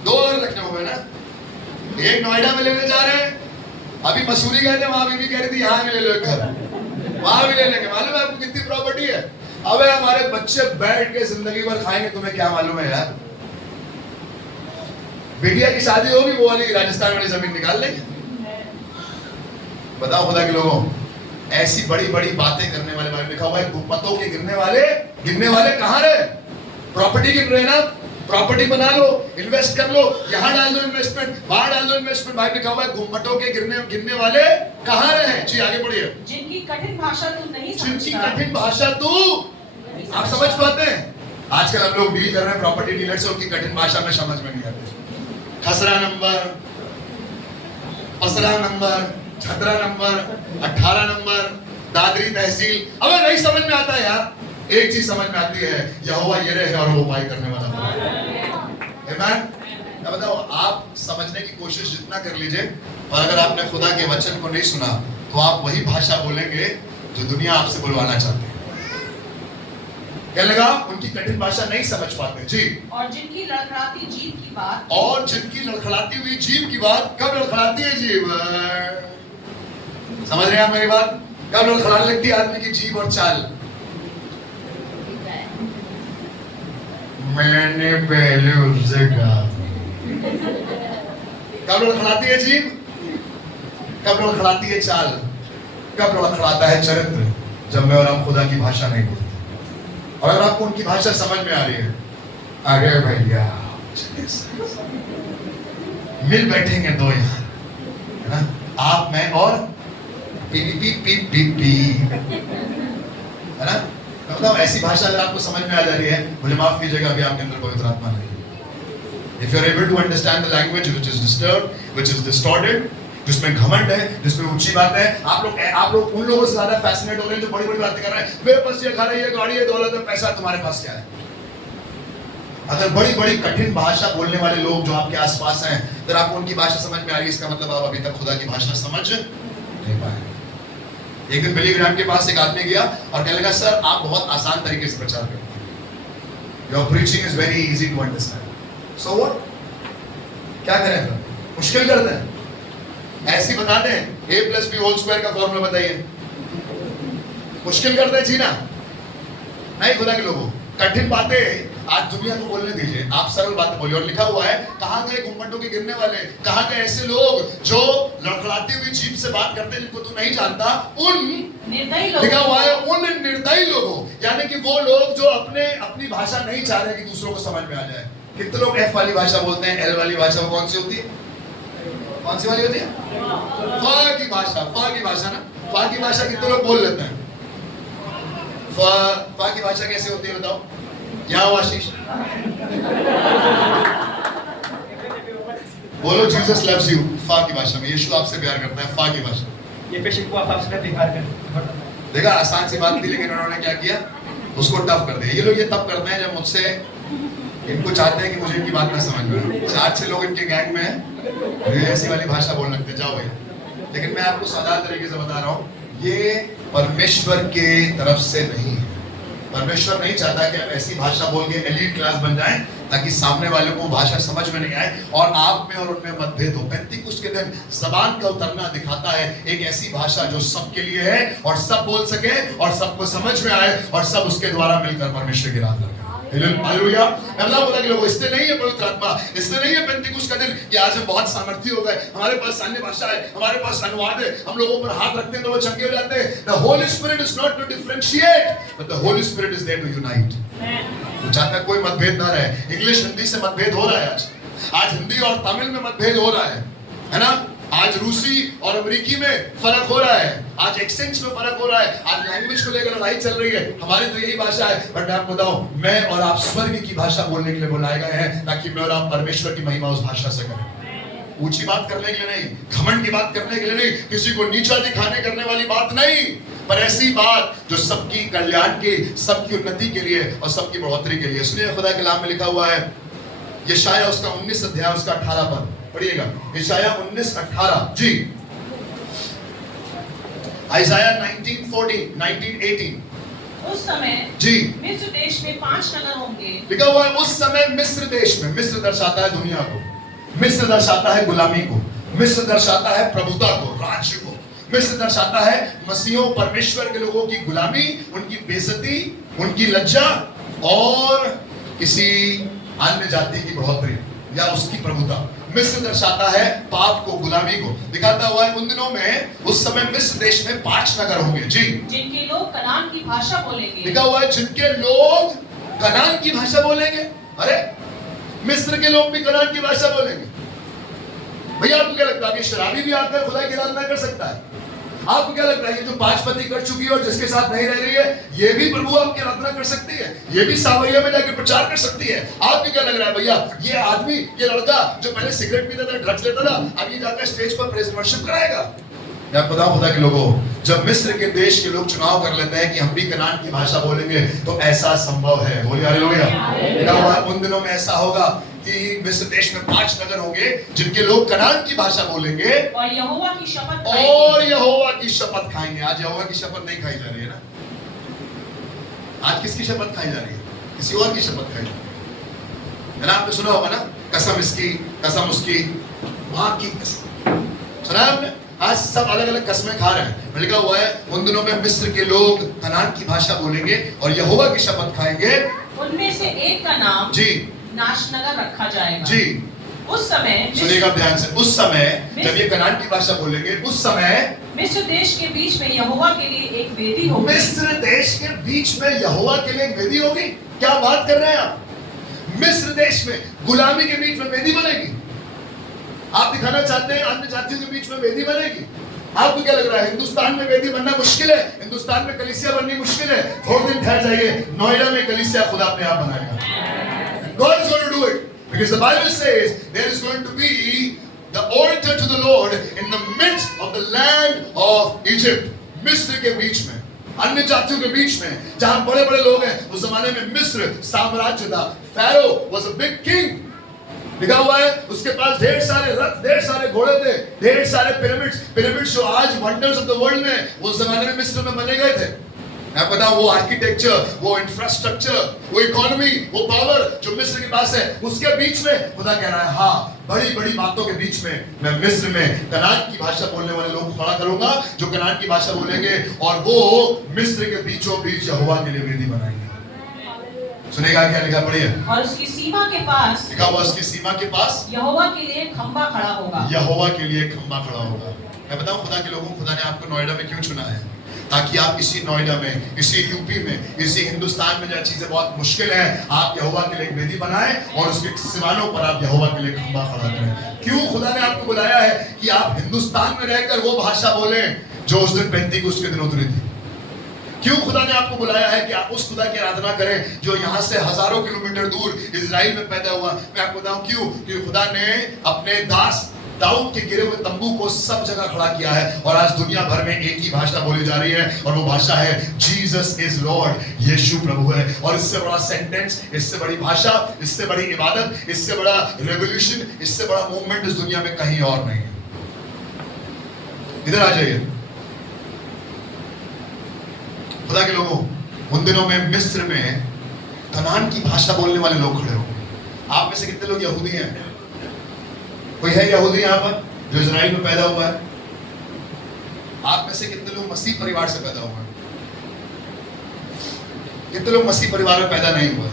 2 घर लखनऊ में ना, एक नोएडा में लेने जा रहे हैं, अभी मसूरी गए थे, वहां भी कह रही थी यहाँ भी ले लो एक घर, वहां भी ले लेंगे। मालूम है आपको कितनी प्रॉपर्टी है? अबे हमारे बच्चे बैठ के जिंदगी भर खाएंगे, तुम्हें क्या मालूम है यार? बेटिया की शादी होगी, वो वाली राजस्थान वाली जमीन निकाल लेंगे। बताओ खुदा के लोगों, ऐसी बड़ी बड़ी बातें करने वाले बारे में लिखा हुआ है गुम्मतों के गिरने वाले कहाँ रहे? प्रॉपर्टी गिन रहे ना, प्रॉपर्टी बना लो, इन्वेस्ट कर लो, यहाँ डाल दो इन्वेस्टमेंट, वहां डाल दो इन्वेस्टमेंट। भाई लिखा हुआ है गुम्मटों के गिरने वाले कहाँ रहे? जी आगे बढ़िए। जिनकी कठिन भाषा तू नहीं समझता। जिनकी कठिन भाषा तू आप समझ पाते हैं? आजकल हम लोग डील कर रहे हैं प्रॉपर्टी डीलर से, उनकी कठिन भाषा में समझ में नहीं आती। खसरा नंबर, पसरा नंबर, छतरा नंबर, 18 नंबर, दादरी तहसील, अबे नहीं समझ में आता है यार। एक चीज समझ में आती है, यहोवा यिरे है और वो उपाय करने वाला है। आमीन। मैं बताओ, आप समझने की कोशिश जितना कर लीजिए, और अगर आपने खुदा के वचन को नहीं सुना तो आप वही भाषा बोलेंगे जो दुनिया आपसे बुलवाना चाहती है। क्या लगा? उनकी कठिन भाषा नहीं समझ पाते जी। और जिनकी लड़खड़ाती जीभ की बात, और जिनकी लड़खड़ाती हुई जीभ की बात, कब लड़खड़ाती है जीभ? समझ रहे हैं आप मेरी बात? कब लड़खड़ाने लगती है आदमी की जीभ और चाल? मैंने पहले उससे कहा। कब लड़खड़ाती है जीभ? कब लड़खड़ाती है चाल? कब लड़खड़ाता है चरित्र? जब मैं और आप खुदा की भाषा नहीं बोलते। और अगर आपको उनकी भाषा समझ में आ रही है, अरे भैया मिल बैठेंगे दो यहाँ, है ना, आप मैं और P P P P P, है ना? मतलब ऐसी भाषा अगर आपको समझ में आ जा रही है, मुझे माफ कीजिएगा, अभी आपके अंदर पवित्र आत्मा नहीं है। If you are able to understand the language which is disturbed, which is distorted, जिसमें घमंड है, जिसमें ऊंची बात है। आप लोग उन लोगों से ज्यादा फैसिनेट हो रहे हैं जो बड़ी बड़ी बातें कर रहे हैं। मेरे पास ये घर है, ये गाड़ी है, दौलत है, पैसा, तुम्हारे पास क्या है? अगर बड़ी बड़ी कठिन भाषा बोलने वाले लोग जो आपके आसपास हैं, अगर आपको उनकी भाषा समझ में आ रही है, इसका मतलब आप अभी तक खुदा की भाषा समझ नहीं पाए। एक दिन बिली ग्राहम के पास एक आदमी गया और कहने लगा, सर आप बहुत आसान तरीके से प्रचार करते हैं, your preaching is very easy to understand. So what, क्या करें फिर? मुश्किल करते हैं, ऐसी बताते हैं a+b² का फॉर्मूला बताइए। मुश्किल करते हैं जीना नहीं खुदा के लोगों। कठिन बातें आज दुनिया को बोलने दीजिए, आप सरल बातें बोलिए। और लिखा हुआ है, कहां गए घुमंडों के गिरने वाले, कहां गए ऐसे लोग जो लड़खड़ाती हुई जीभ से बात करते हैं जिनको तू नहीं जानता, उन निर्दयी लोग। लिखा हुआ है उन निर्दयी लोगों, यानी कि वो लोग जो अपनी भाषा नहीं चाह रहे कि दूसरों को समझ में आ जाए। कितने लोग F वाली भाषा बोलते हैं, L वाली भाषा कौन सी होती है? कौन सी वाली होती है? फा की भाषा, फा की भाषा ना, फा की भाषा कितने लोग बोल लेते हैं? फा की भाषा कैसे होती है बताओ? या आशीष बोलो, जीसस लव्स यू। फा की भाषा में यीशु आपसे प्यार करता है, फा की भाषा। ये पेशेंट को आप आपसे प्यार करते। देखा, आसान सी बात थी, लेकिन उन्होंने क्या किया, उसको टफ कर दिया। ये लोग ये तब करते हैं जब मुझसे इनको चाहते हैं कि मुझे इनकी बात ना समझ में आए। 4-6 लोग इनके गैंग में हैं, ये ऐसी वाली भाषा बोल लगते, जाओ भैया। लेकिन मैं आपको साधारण तरीके से बता रहा हूँ, ये परमेश्वर के तरफ से नहीं है। परमेश्वर नहीं चाहता कि आप ऐसी भाषा बोल के एलीट क्लास बन जाएं ताकि सामने वाले को भाषा समझ में नहीं आए और आप में और उनमें मतभेद हो। पेंतीकुस्त के दिन जबान का उतरना दिखाता है एक ऐसी भाषा जो सबके लिए है और सब बोल सके और सबको समझ में आए और सब उसके द्वारा मिलकर परमेश्वर की रात लगे। हालेलुया। अल्लाह बोला कि लोगों, इससे नहीं है पवित्र आत्मा, इससे नहीं है पेंतीकुस्त का दिन कि आज हम बहुत सामर्थी हो गए, हमारे पास अन्य भाषा है, हमारे पास अनुवाद है, हम लोगों पर हाथ रखते हैं तो वो चंगे हो जाते हैं। The Holy Spirit is not to differentiate, but the Holy Spirit is there to unite. वो चाहता है कोई मतभेद ना रहे। इंग्लिश हिंदी से मतभेद हो रहा है आज हिंदी और तमिल में मतभेद हो रहा है ना? आज रूसी और अमेरिकी में फर्क हो रहा है, आज एक्सेंट्स में फर्क हो रहा है, आज लैंग्वेज को लेकर लड़ाई चल रही है। हमारी तो यही भाषा है, बट मैं आपको बताऊं, मैं और आप स्वर्ग की भाषा बोलने के लिए बुलाए गए हैं ताकि मैं और आप परमेश्वर की महिमा उस भाषा से करें। ऊंची बात करने के लिए नहीं, घमंड की बात करने के लिए नहीं, किसी को नीचा दिखाने करने वाली बात नहीं, पर ऐसी बात जो सबकी कल्याण की, सबकी उन्नति के लिए और सबकी बढ़ोतरी के लिए। सुनिए, खुदा के कलाम में लिखा हुआ है, यशाया उसका 19 अध्याय उसका 18 पद पढ़िएगा। यशाया 19:18 जी, आइसाया 19:18 उस समय जी मिस्र देश में 5 नगर होंगे। लिखा हुआ है उस समय मिस्र देश में। मिस्र दर्शाता है दुनिया को, मिस्र दर्शाता है गुलामी को, मिस्र दर्शाता है प्रभुता को, राज्य को, मिस्र दर्शाता है मसीहों परमेश्वर के लोगों की गुलामी, उनकी बेइज्जती, उनकी लज्जा और किसी अन्य जाति की बढ़ोतरी या उसकी प्रभुता। मिस्र दर्शाता है पाप को, गुलामी को। दिखाता हुआ है उन दिनों में, उस समय मिस्र देश में 5 नगर होंगे जी, जिनके लोग कनान की भाषा बोलेंगे। लिखा हुआ है जिनके लोग कनान की भाषा बोलेंगे। अरे मिस्र के लोग भी कनान की भाषा बोलेंगे। भैया आपको क्या लगता है कि शराबी भी आकर खुदा की आराधना कर सकता है? आपको क्या लगता है कि जो 5 पति कर चुकी है और जिसके साथ नहीं रह रही है, ये भी प्रभु आपकी आराधना कर सकती है? ये भी सावरिया में जाकर प्रचार कर सकती है? आपको क्या लग रहा है भैया, ये आदमी, ये लड़का जो पहले सिगरेट पीता था, ड्रग्स लेता था, अब ये जाकर स्टेज पर प्रेज वर्शिप कराएगा? मैं आपको बताऊं खुदा के लोगों, जब मिस्र के देश के लोग चुनाव कर लेते हैं कि हम भी कनान की भाषा बोलेंगे, तो ऐसा संभव है। बोलिए हालेलुया। लिखा हुआ है उन दिनों में ऐसा होगा कि मिस्र देश में 5 नगर होंगे जिनके लोग कनान की भाषा बोलेंगे और यहोवा की शपथ खाएंगे। आज यहोवा की शपथ नहीं खाई जा रही है ना? आज किसकी शपथ खाई जा रही है? किसी और की शपथ खाई जा रही है ना? आपने सुना होगा ना, कसम इसकी, कसम उसकी, मां की कसम। सुना है आपने? आज सब अलग अलग कस्में खा रहे हैं। लिखा हुआ है उन दिनों में मिस्र के लोग कनान की भाषा बोलेंगे और यहोवा की शपथ खाएंगे। उनमें से एक का नाम जी नाशनगर रखा जाएगा जी। उस समय, सुनिएगा ध्यान से, उस समय जब ये कनान की भाषा बोलेंगे, उस समय मिस्र देश के बीच में यहोवा के लिए एक वेदी होगी। मिस्र देश के बीच में यहोवा के लिए एक वेदी होगी। क्या बात कर रहे हैं आप? मिस्र देश में गुलामी के बीच में वेदी बनेगी। आप दिखाना चाहते हैं अन्य जातियों के बीच में वेदी बनेगी? आपको क्या लग रहा है हिंदुस्तान में वेदी बनना मुश्किल है? हिंदुस्तान में कलीसिया बननी मुश्किल है? थोड़े दिन ठहर जाइए, नोएडा में कलीसिया खुदा अपने आप बनाएगा। God is going to do it because the Bible says there is going to be the altar to the Lord in the midst of the land of Egypt. मिस्र के बीच में, अन्य जातियों के बीच में, जहां बड़े बड़े लोग हैं। उस जमाने में मिस्र साम्राज्य था। Pharaoh was a big king. लिखा हुआ है उसके पास ढेर सारे रथ, ढेर सारे घोड़े थे, ढेर सारे पिरामिड्स जो आज वंडर्स ऑफ द वर्ल्ड में उस जमाने में मिस्र में बने गए थे। मैं पता वो आर्किटेक्चर, वो इंफ्रास्ट्रक्चर, वो इकोनॉमी, वो पावर जो मिस्र के पास है, उसके बीच में खुदा कह रहा है हाँ, बड़ी बड़ी बातों के बीच में मैं मिस्र में कनान की भाषा बोलने वाले लोग खड़ा करूंगा जो कनान की भाषा बोलेंगे और वो मिस्र के बीचों बीच यहोवा के लिए वेदी बनाएंगे। सुनेगा क्या लिखा पढ़िए। और उसकी सीमा के पास, लिखा हुआ उसकी सीमा के पास यहोवा के लिए खंबा खड़ा होगा। यहोवा के लिए खंबा खड़ा होगा। मैं बताऊं खुदा के लोगों, खुदा ने आपको नोएडा में क्यों चुना है? ताकि आप इसी नोएडा में, इसी यूपी में, इसी हिंदुस्तान में जहाँ चीजें बहुत मुश्किल हैं, आप यहोवा के लिए एक वेदी बनाएं और उसके सिवानों पर आप यहोवा के लिए खंबा खड़ा करें। क्यों खुदा ने आपको बुलाया है कि आप हिंदुस्तान में रहकर वो भाषा बोलें जो उस दिन पेंतीकोस्त के दिन उतरी थी। क्यों खुदा ने आपको बुलाया है कि आप उस खुदा की आराधना करें जो यहाँ से हजारों किलोमीटर दूर इजराइल में पैदा हुआ। मैं आपको बताऊं क्यों, क्योंकि खुदा ने अपने दास दाऊद के गिरे हुए तंबू को सब जगह खड़ा किया है और आज दुनिया भर में एक ही भाषा बोली जा रही है और वो भाषा है जीसस इज लॉर्ड, यीशु प्रभु है। और इससे बड़ा सेंटेंस, इससे बड़ी भाषा, इससे बड़ी इबादत, इससे बड़ा रेवोल्यूशन, इससे बड़ा मूवमेंट इस दुनिया में कहीं और नहीं है। इधर आ जाइए खुदा के लोगों, उन दिनों में मिस्र में कनान की भाषा बोलने वाले लोग खड़े होंगे। आप में से कितने लोग यहूदी हैं? कोई है यहूदी यहाँ पर जो इजराइल में पैदा हुआ है? आप में से कितने लोग मसीह परिवार से पैदा हुए हैं? कितने लोग मसीह परिवार में पैदा नहीं हुए?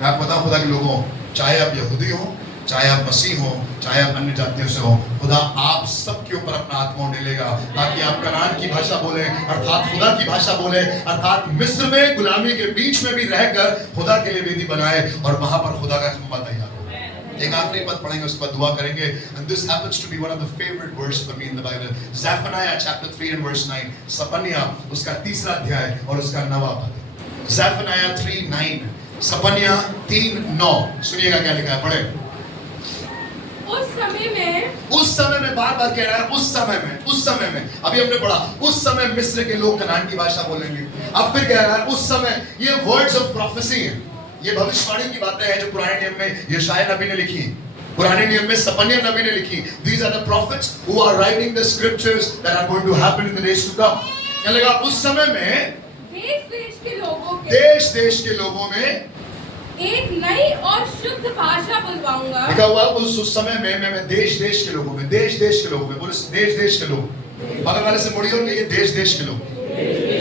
मैं आपको बताऊं खुदा के लोगों, चाहे आप यहूदी हो, चाहे आप मसीह हो, चाहे आप अन्य जातियों से हो, खुदा आप सबके ऊपर अपना आत्मा डालेगा ताकि आप कनान की भाषा बोले, अर्थात खुदा की भाषा बोले, अर्थात मिस्र में गुलामी के बीच में भी रहकर खुदा के लिए वेदी बनाए और वहां पर खुदा का खंबा तैयार हो। एक आखिरी पद पढ़ेंगे, उसके बाद दुआ करेंगे। And this happens to be one of the favorite verses for me in the Bible. Zephaniah chapter 3 and verse 9. सपन्याह उसका 3रा अध्याय और उसका 9वां पद। Zephaniah 3:9, सपन्याह 3:9। सुनिएगा क्या लिखा है, पढ़े। उस समय में बार बार कह रहा है उस समय में अभी हमने पढ़ा उस समय मिस्र के लोग कनान की भाषा बोलेंगे। अब फिर कह रहा है उस समय। ये वर्ड्स ऑफ प्रोफेसी है, ये भविष्यवाणी की बातें हैं जो पुराने नियम में यशायाह नबी ने लिखी, पुराने नियम में सपन्याह नबी ने लिखी। These are the prophets who are writing the scriptures that are going to happen in the days to come। क्या लगा उस समय में देश देश के लोगों में एक नई और शुद्ध भाषा बुलवाऊंगा। लिखा हुआ उस समय में मैं देश देश के लोगों में, देश देश के लोगों में, बोले देश देश के लोग, बगल वाले से मुड़िए और कहिए देश देश के लोग।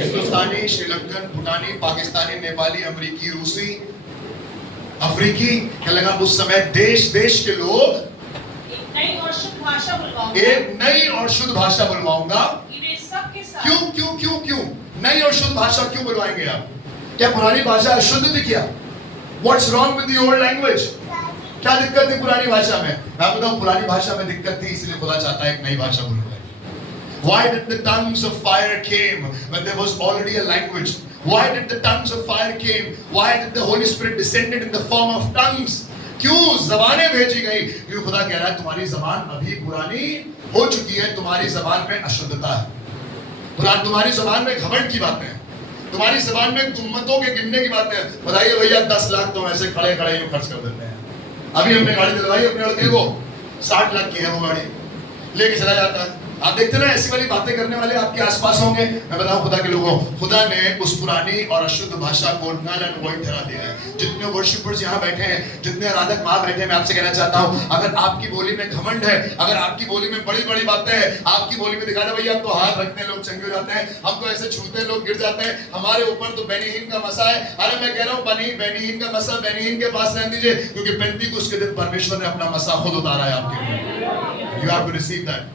हिंदुस्तानी, श्रीलंकन, भूटानी, पाकिस्तानी, नेपाली, अमेरिकी, रूसी, अफ्रीकी। क्या लगा उस समय देश देश के लोग एक नई और शुद्ध भाषा बुलवाऊंगा। एक नई और शुद्ध भाषा बुलवाऊंगा। क्यों क्यों क्यों क्यों नई और शुद्ध भाषा क्यों बुलवाएंगे आप? क्या पुरानी भाषा अशुद्ध थी क्या? What's wrong with the old language? क्या दिक्कत थी पुरानी भाषा में? मैं बताऊं पुरानी भाषा में दिक्कत थी, इसलिए खुदा चाहता है एक नई भाषा बुलवाए। Why did the tongues of fire came when there was already a language? Why did the tongues of fire came? Why did the Holy Spirit descended in the form of tongues? क्यों ज़बानें भेजी गई? क्यों खुदा कह रहा है तुम्हारी ज़बान अभी पुरानी हो चुकी है, तुम्हारी ज़बान में अशुद्धता है, तुम्हारी ज़बान में घमंड की बातें हैं, तुम्हारी ज़बान में गुम्मतों के गिनने की बातें हैं। बताइए भैया 10 लाख तो ऐसे खड़े खड़े यूं खर्च कर देते हैं। अभी हमने गाड़ी दिलवाई अपने लड़के को, 60 लाख की है वो गाड़ी, लेके चला जाता है। आप देखते ना ऐसी वाली बातें करने वाले आपके आसपास होंगे। मैं बताऊं खुदा के लोगों, खुदा ने उस पुरानी और अशुद्ध भाषा को नल एंड वॉइड ठहरा दिया है। जितने वर्शिपर्स यहाँ बैठे हैं, जितने आराधक वहां बैठे हैं, मैं आपसे कहना चाहता हूं, अगर आपकी बोली में घमंड है, अगर आपकी बोली में बड़ी बड़ी बातें हैं, आपकी बोली में दिखाना भैया हम तो हाथ रखते हैं लोग चंगे हो जाते हैं, हम तो ऐसे छूते हैं लोग गिर जाते हैं, हमारे ऊपर तो बेनीहीन का मसा है। अरे मैं कह रहा हूँ बेनीहीन का मसा बेनीहीन के पास रहने दीजिए, क्योंकि पेंतीकोस्त के दिन परमेश्वर ने अपना मसा खुद उतारा है आपके लिए। You have to receive that।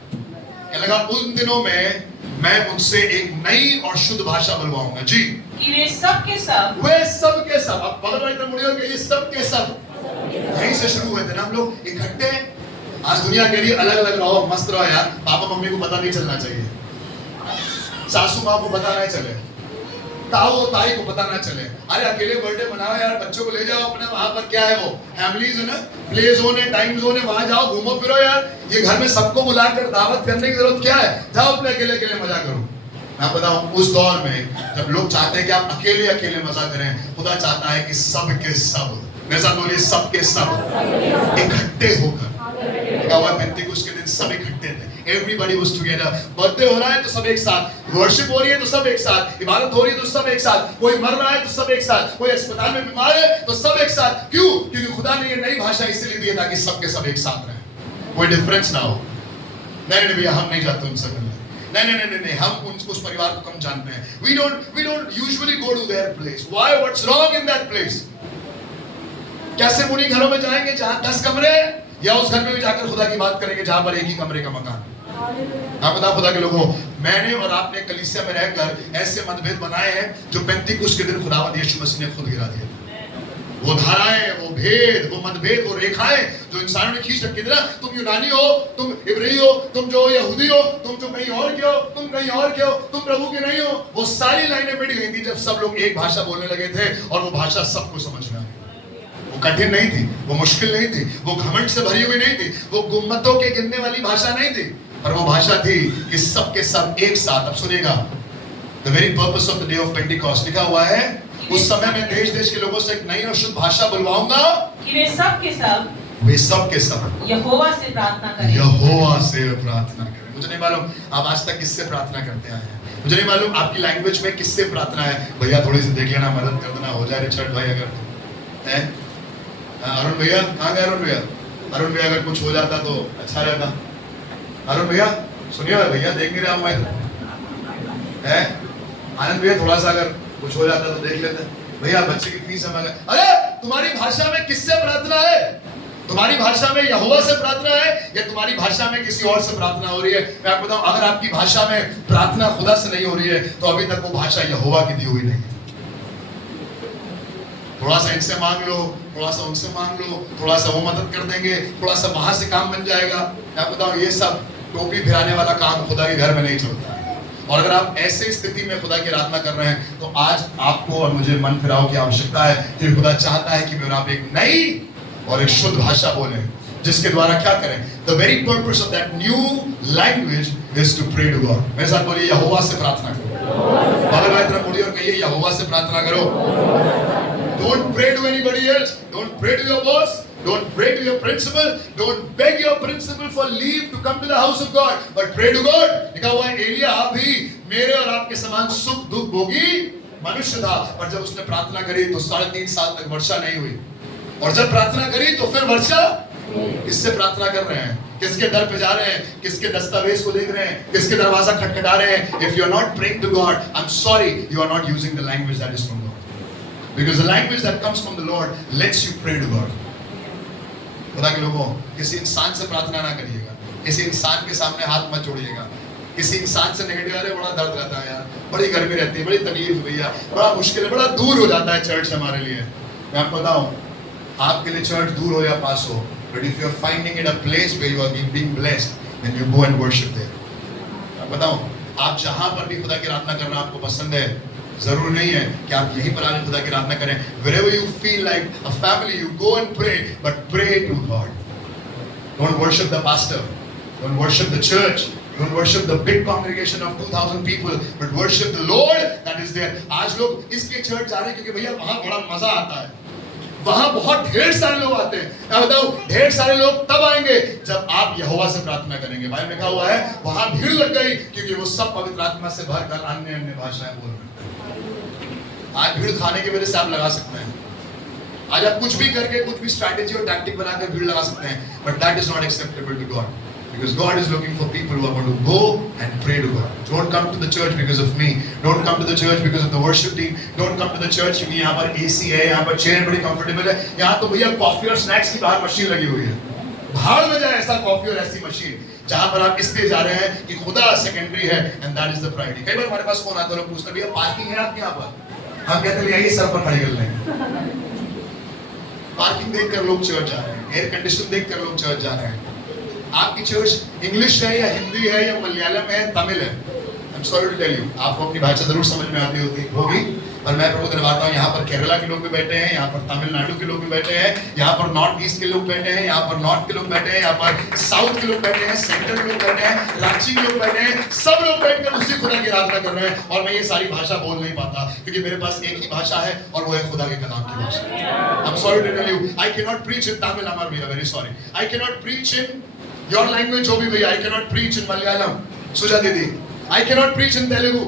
क्या लगा उन दिनों में मैं उनसे एक नई और शुद्ध भाषा बुलवाऊंगा जी, कि वे सब के सब अब बगल वाली तरफ मुड़िए कि ये सब के सब यहीं से शुरू हुए थे ना हम लोग इकट्ठे। आज दुनिया के लिए अलग अलग रहो, मस्त रहो यार, पापा मम्मी को पता नहीं चलना चाहिए, सासू माँ को पता नहीं चले, ताऊ ताई को पता ना चले। अरे अकेले बर्थडे मनाओ यार, बच्चों को ले जाओ अपना, वहां पर क्या है वो फैमिलीज है ना, प्ले जोन है, टाइम जोन है, वहां जाओ घूमो फिरो यार। ये घर में सबको बुलाकर दावत करने की जरूरत क्या है? जाओ अपने अकेले अकेले मजा करो। मैं बताऊं उस दौर में जब लोग चाहते हैं कि आप अकेले अकेले मजा करें, खुदा चाहता है कि सब के सब, मेरे साथ बोलिए सब के सब इकट्ठे होकर। पेंटिकोस्ट के दिन सब इकट्ठे थे, एवरीबॉडी वाज टुगेदर। बर्थडे हो रहा है तो सब एक साथ, वर्शिप हो रही है तो सब एक साथ, इबादत हो रही है तो सब एक साथ, कोई मर रहा है तो सब एक साथ, कोई अस्पताल में बीमार है तो सब एक साथ। क्यों? क्योंकि खुदा ने ये नई भाषा इसलिए दी है ताकि सब के सब एक साथ रहें, कोई डिफरेंस ना हो। नहीं भैया हम नहीं जाते उनसे मिलने, नहीं, हम उस परिवार को कम जानते हैं। We don't usually go to their place. Why? What's wrong in that place? कैसे उन्हीं घरों में जाएंगे जहां 10 कमरे, या उस घर में भी जाकर खुदा की बात करेंगे जहां पर एक ही कमरे का मकान। आप बताओ खुदा के लोगों, मैंने और आपने कलीसिया में रहकर ऐसे मतभेद बनाए हैं जो पेंतिकुस्त के दिन खुदावंद यीशु मसीह ने खुद गिरा दिया। वो धाराएं, वो भेद, वो मतभेद, वो रेखाएं जो इंसानों ने खींच रखी थी ना, तुम यूनानी हो, तुम इब्री हो, तुम जो यहूदी हो, तुम जो कहीं और के हो, तुम कहीं और के हो, तुम प्रभु के नहीं हो, वो सारी लाइनें मिट गई थी जब सब लोग एक भाषा बोलने लगे थे और वो भाषा सबको समझ में आई। वो कठिन नहीं थी, वो मुश्किल नहीं थी, वो घमंड से भरी हुई नहीं थी, वो गुम्मतों के गिनने वाली भाषा नहीं थी, पर वो भाषा थी कि सब के सब एक साथ। अब सुनिएगा, the very purpose of the day of Pentecost लिखा हुआ है, उस समय मैं देश देश के लोगों से एक नई और शुद्ध भाषा बुलवाऊंगा कि वे सब के सब यहोवा से प्रार्थना करें। यहोवा से प्रार्थना करें। मुझे नहीं मालूम आप आज तक किससे प्रार्थना करते आए हैं, मुझे नहीं मालूम आपकी लैंग्वेज में किससे प्रार्थना है। भैया थोड़ी सी देख लेना, मदद कर देना, हो जाए रिचर्ड भाई अगर है। अरुण भैया कहाँ गए? अरुण भैया अगर कुछ हो जाता तो अच्छा रहता। अरुण भैया सुनिए, भैया देख नहीं रहा हूँ मैं, है आनंद भैया थोड़ा सा अगर कुछ हो जाता तो देख लेते। भैया बच्चे की फीस हम अरे तुम्हारी भाषा में किससे प्रार्थना है? तुम्हारी भाषा में यहोवा से प्रार्थना है या तुम्हारी भाषा में किसी और से प्रार्थना हो रही है? मैं आपको बताऊं, अगर आपकी भाषा में प्रार्थना खुदा से नहीं हो रही है तो अभी तक वो भाषा यहोवा की दी हुई नहीं है। थोड़ा सा इनसे मांग लो, थोड़ा सा उनसे मांग लो, थोड़ा सा वो मदद कर देंगे, थोड़ा सा वहां से काम बन जाएगा। मैं आपको बताऊं, ये सब टोपी फिराने वाला काम खुदा के घर में नहीं चलता। और अगर आप ऐसे स्थिति में खुदा की आराधना कर रहे हैं तो आज आपको और मुझे मन फिराव की आवश्यकता है कि खुदा चाहता है कि मैं और आप एक नई और एक शुद्ध भाषा बोलें, जिसके द्वारा क्या करें? The very purpose of that new language is to pray to God. मेरे साथ बोलिए यहोवा से प्रार्थना करो। बाबा भाई तरफ मुड़िए और कहिए यहोवा से प्रार्थना करो। Don't pray to anybody else. Don't pray to your boss. Don't pray to your principal. Don't beg your principal for leave to come to the house of God. But pray to God. लिखा हुआ है एलिया भी मेरे और आपके समान सुख दुख भोगी मनुष्य था, पर जब उसने प्रार्थना करी तो 3.5 साल तक वर्षा नहीं हुई। और जब प्रार्थना करी तो फिर वर्षा। किससे प्रार्थना कर रहे हैं? किसके दर पे जा रहे हैं? किसके दस्तावेज को देख रहे हैं? किसके दरवाजा खटखटा रहे हैं? If you are not praying to God, I'm sorry, you are not using the language that is from God. Because the language that comes from the Lord lets you pray to God. खुदा के लोगों, किसी इंसान से प्रार्थना ना करिएगा, किसी इंसान के सामने हाथ मत जोड़िएगा, किसी इंसान से नेगेटिव, अरे बड़ा दर्द रहता है यार, बड़ी गर्मी रहती है, बड़ी तकलीफ भैया, बड़ा मुश्किल है, बड़ा दूर हो जाता है चर्च हमारे लिए। मैं आपको बताऊं, आपके लिए चर्च दूर हो या पास हो, but if you are finding it a place where you are being blessed, then you go and worship there. मैं बताऊं, आप जहां पर भी खुदा की आराधना करना आपको पसंद है, जरूर नहीं है कि आप यहीं पर आके खुदा की आराधना करें। Wherever you feel like a family, you go and pray, but pray to God. Don't worship the pastor, don't worship the church, don't worship the big congregation of 2,000 people, but worship the Lord that is there. आज लोग इसलिए church जा रहे हैं क्योंकि भैया वहां बड़ा मजा आता है, वहां बहुत ढेर सारे लोग आते हैं। मैं बताऊं, ढेर सारे लोग तब आएंगे जब आप यहोवा से प्रार्थना करेंगे। बाइबल में लिखा हुआ है वहां भीड़ लग गई क्योंकि वो सब पवित्र आत्मा से भरकर अन्य अन्य भाषाएं बोल रहे हैं। आज भीड़ खाने की वजह से आप लगा सकते हैं, आज आप कुछ भी करके कुछ भी स्ट्रैटेजी और टैक्टिक बनाकर भीड़ लगा सकते हैं, but that is not acceptable to God, because God is looking for people who are going to go and pray to God. Don't come to the church because of me, don't come to the church because of the worship team, don't come to the church क्योंकि यहाँ पर AC है, यहाँ पर chair बड़ी comfortable है, यहाँ तो भैया कॉफी और स्नैक्स की बाहर मशीन लगी हुई है। भाड़ में जाए ऐसा कॉफी और ऐसी मशीन जहां पर आप इसलिए जा रहे हैं कि खुदा सेकेंडरी है and that is the priority। कई बार हमारे पास फोन आता है, लोग पूछते हैं भैया पार्किंग है आपके यहाँ पर? हम कहते हैं आइए सर पर खड़ी कर लें। पार्किंग देखकर लोग चर्च जा रहे हैं, एयर कंडीशन देखकर लोग चर्च जा रहे हैं। आपकी चर्च इंग्लिश है या हिंदी है या मलयालम है, तमिल है, I'm sorry to tell you, आपको अपनी भाषा जरूर समझ में आती होगी, पर मैं प्रभु धन्यवाद हूँ, यहाँ पर केरला के लोग भी बैठे हैं, यहाँ पर तमिलनाडु के लोग भी बैठे हैं, यहाँ पर नॉर्थ ईस्ट के लोग बैठे हैं, यहाँ पर नॉर्थ के लोग बैठे हैं, यहाँ पर साउथ के लोग बैठे हैं, सेंटर के लोग बैठे हैं, रांची के लोग बैठे हैं, सब लोग बैठकर उसी खुदा की आराधना कर रहे हैं। और मैं ये सारी भाषा बोल नहीं पाता क्योंकि मेरे पास एक ही भाषा है और वो है खुदा के कलाम की भाषा। I'm sorry to tell you, I cannot preach in Tamil, I'm very sorry. I cannot preach in your language, जो भी भैया, I cannot preach in Malayalam, सुजा दीदी, I cannot preach in Telugu,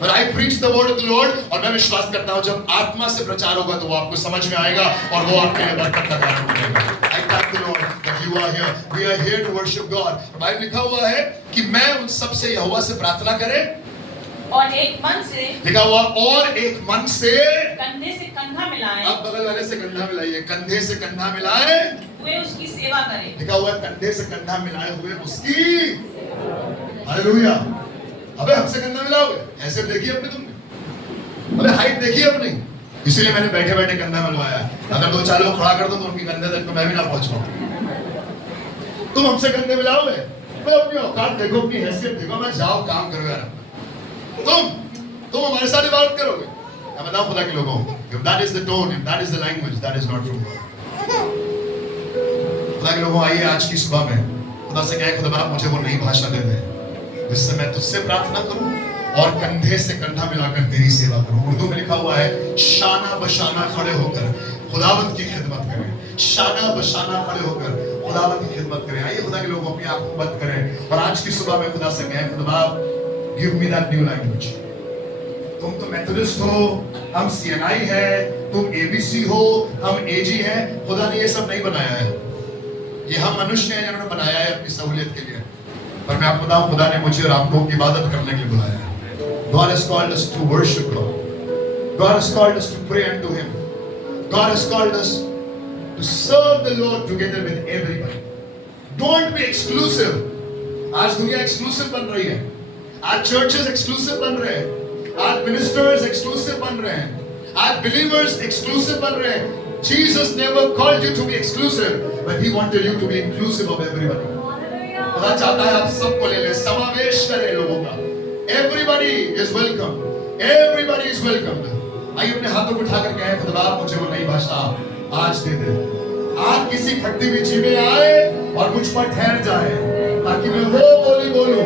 but I preach the word of the Lord। और मैं विश्वास करता हूँ जब आत्मा से प्रचार होगा तो वो आपको समझ में आएगा और वो आपके लिए बरकत का कारण बनेगा। I thank the Lord that you are here, we are here to worship God। Bible लिखा हुआ है कि मैं उन सब से यहोवा से प्रार्थना करें और एक मन से, लिखा हुआ और एक मन से कंधे से कंधा मिलाए, अब बगल वाले से कंधा मिलाइए, कंधे से कंधा मिलाए वे उसकी सेवा करें। लिखा हुआ है कंधे से कंधा मिलाए हुए उसकी, हालेलुया। अबे हमसे कंधा मिलाओगे, ऐसे देखिए अपने तुमने, अबे हाइट देखिए अपनी, इसीलिए मैंने बैठे बैठे कंधा मिलवाया। अगर दो चार लोग खड़ा कर दो तो उनकी कंधे तक तो मैं भी ना पहुंच पाऊं। तुम हमसे कंधे मिलाओगे, तो अपनी औकात देखो, अपनी हैसियत देखो, मैं जाओ काम करो यार। तुम हमारे साथ बात करोगे, मैं बताऊं खुदा के लोगों को, if that is the tone, if that is the language, that is not from God। खुदा के लोगों, आइए आज की सुबह में खुदा से कहें, खुदा मुझे वो नई भाषा दे दे जिससे मैं तुझसे प्रार्थना करूं और कंधे से कंधा मिलाकर तेरी सेवा करूं। उर्दू में लिखा हुआ है, शाना बशाना खड़े होकर खुदावंत की खिदमत करें, शाना बशाना खड़े होकर खुदावंत की खिदमत करें। आइए खुदा के लोगों अपनी आंखें बंद करें और आज की सुबह में खुदा से कहें, खुदा give me that new language. तुम तो मेथोडिस्ट हो, हम सीएनआई है, तुम एबीसी हो, हम एजी है। खुदा ने ये सब नहीं बनाया है, ये हम मनुष्य हैं जिन्होंने बनाया है अपनी सहूलियत के लिए। पर मैं आपको बताऊं, खुदा ने मुझे और आपको इबादत करने के लिए बुलाया है। God has called us to worship God. God has called us to pray unto Him. God has called us to serve the Lord together with everybody. Don't be exclusive. आज दुनिया एक्सक्लूसिव बन रही है, आज चर्चेस एक्सक्लूसिव बन रहे हैं, आज मिनिस्टर्स एक्सक्लूसिव बन रहे हैं, आज बिलीवर्स एक्सक्लूसिव बन रहे हैं। Jesus never called you to be exclusive, but He wanted you to be inclusive of everybody। खुदा चाहता है आप सबको ले ले, समावेश करे लोगों का। Everybody is welcome, everybody is welcome। आइए अपने हाथों को उठाकर कहें, खुदा मुझे वो नई भाषा आज दे दे। आप किसी खट्टी मीठी में आए और मुझ पर ठहर जाए ताकि मैं वो बोली बोलूं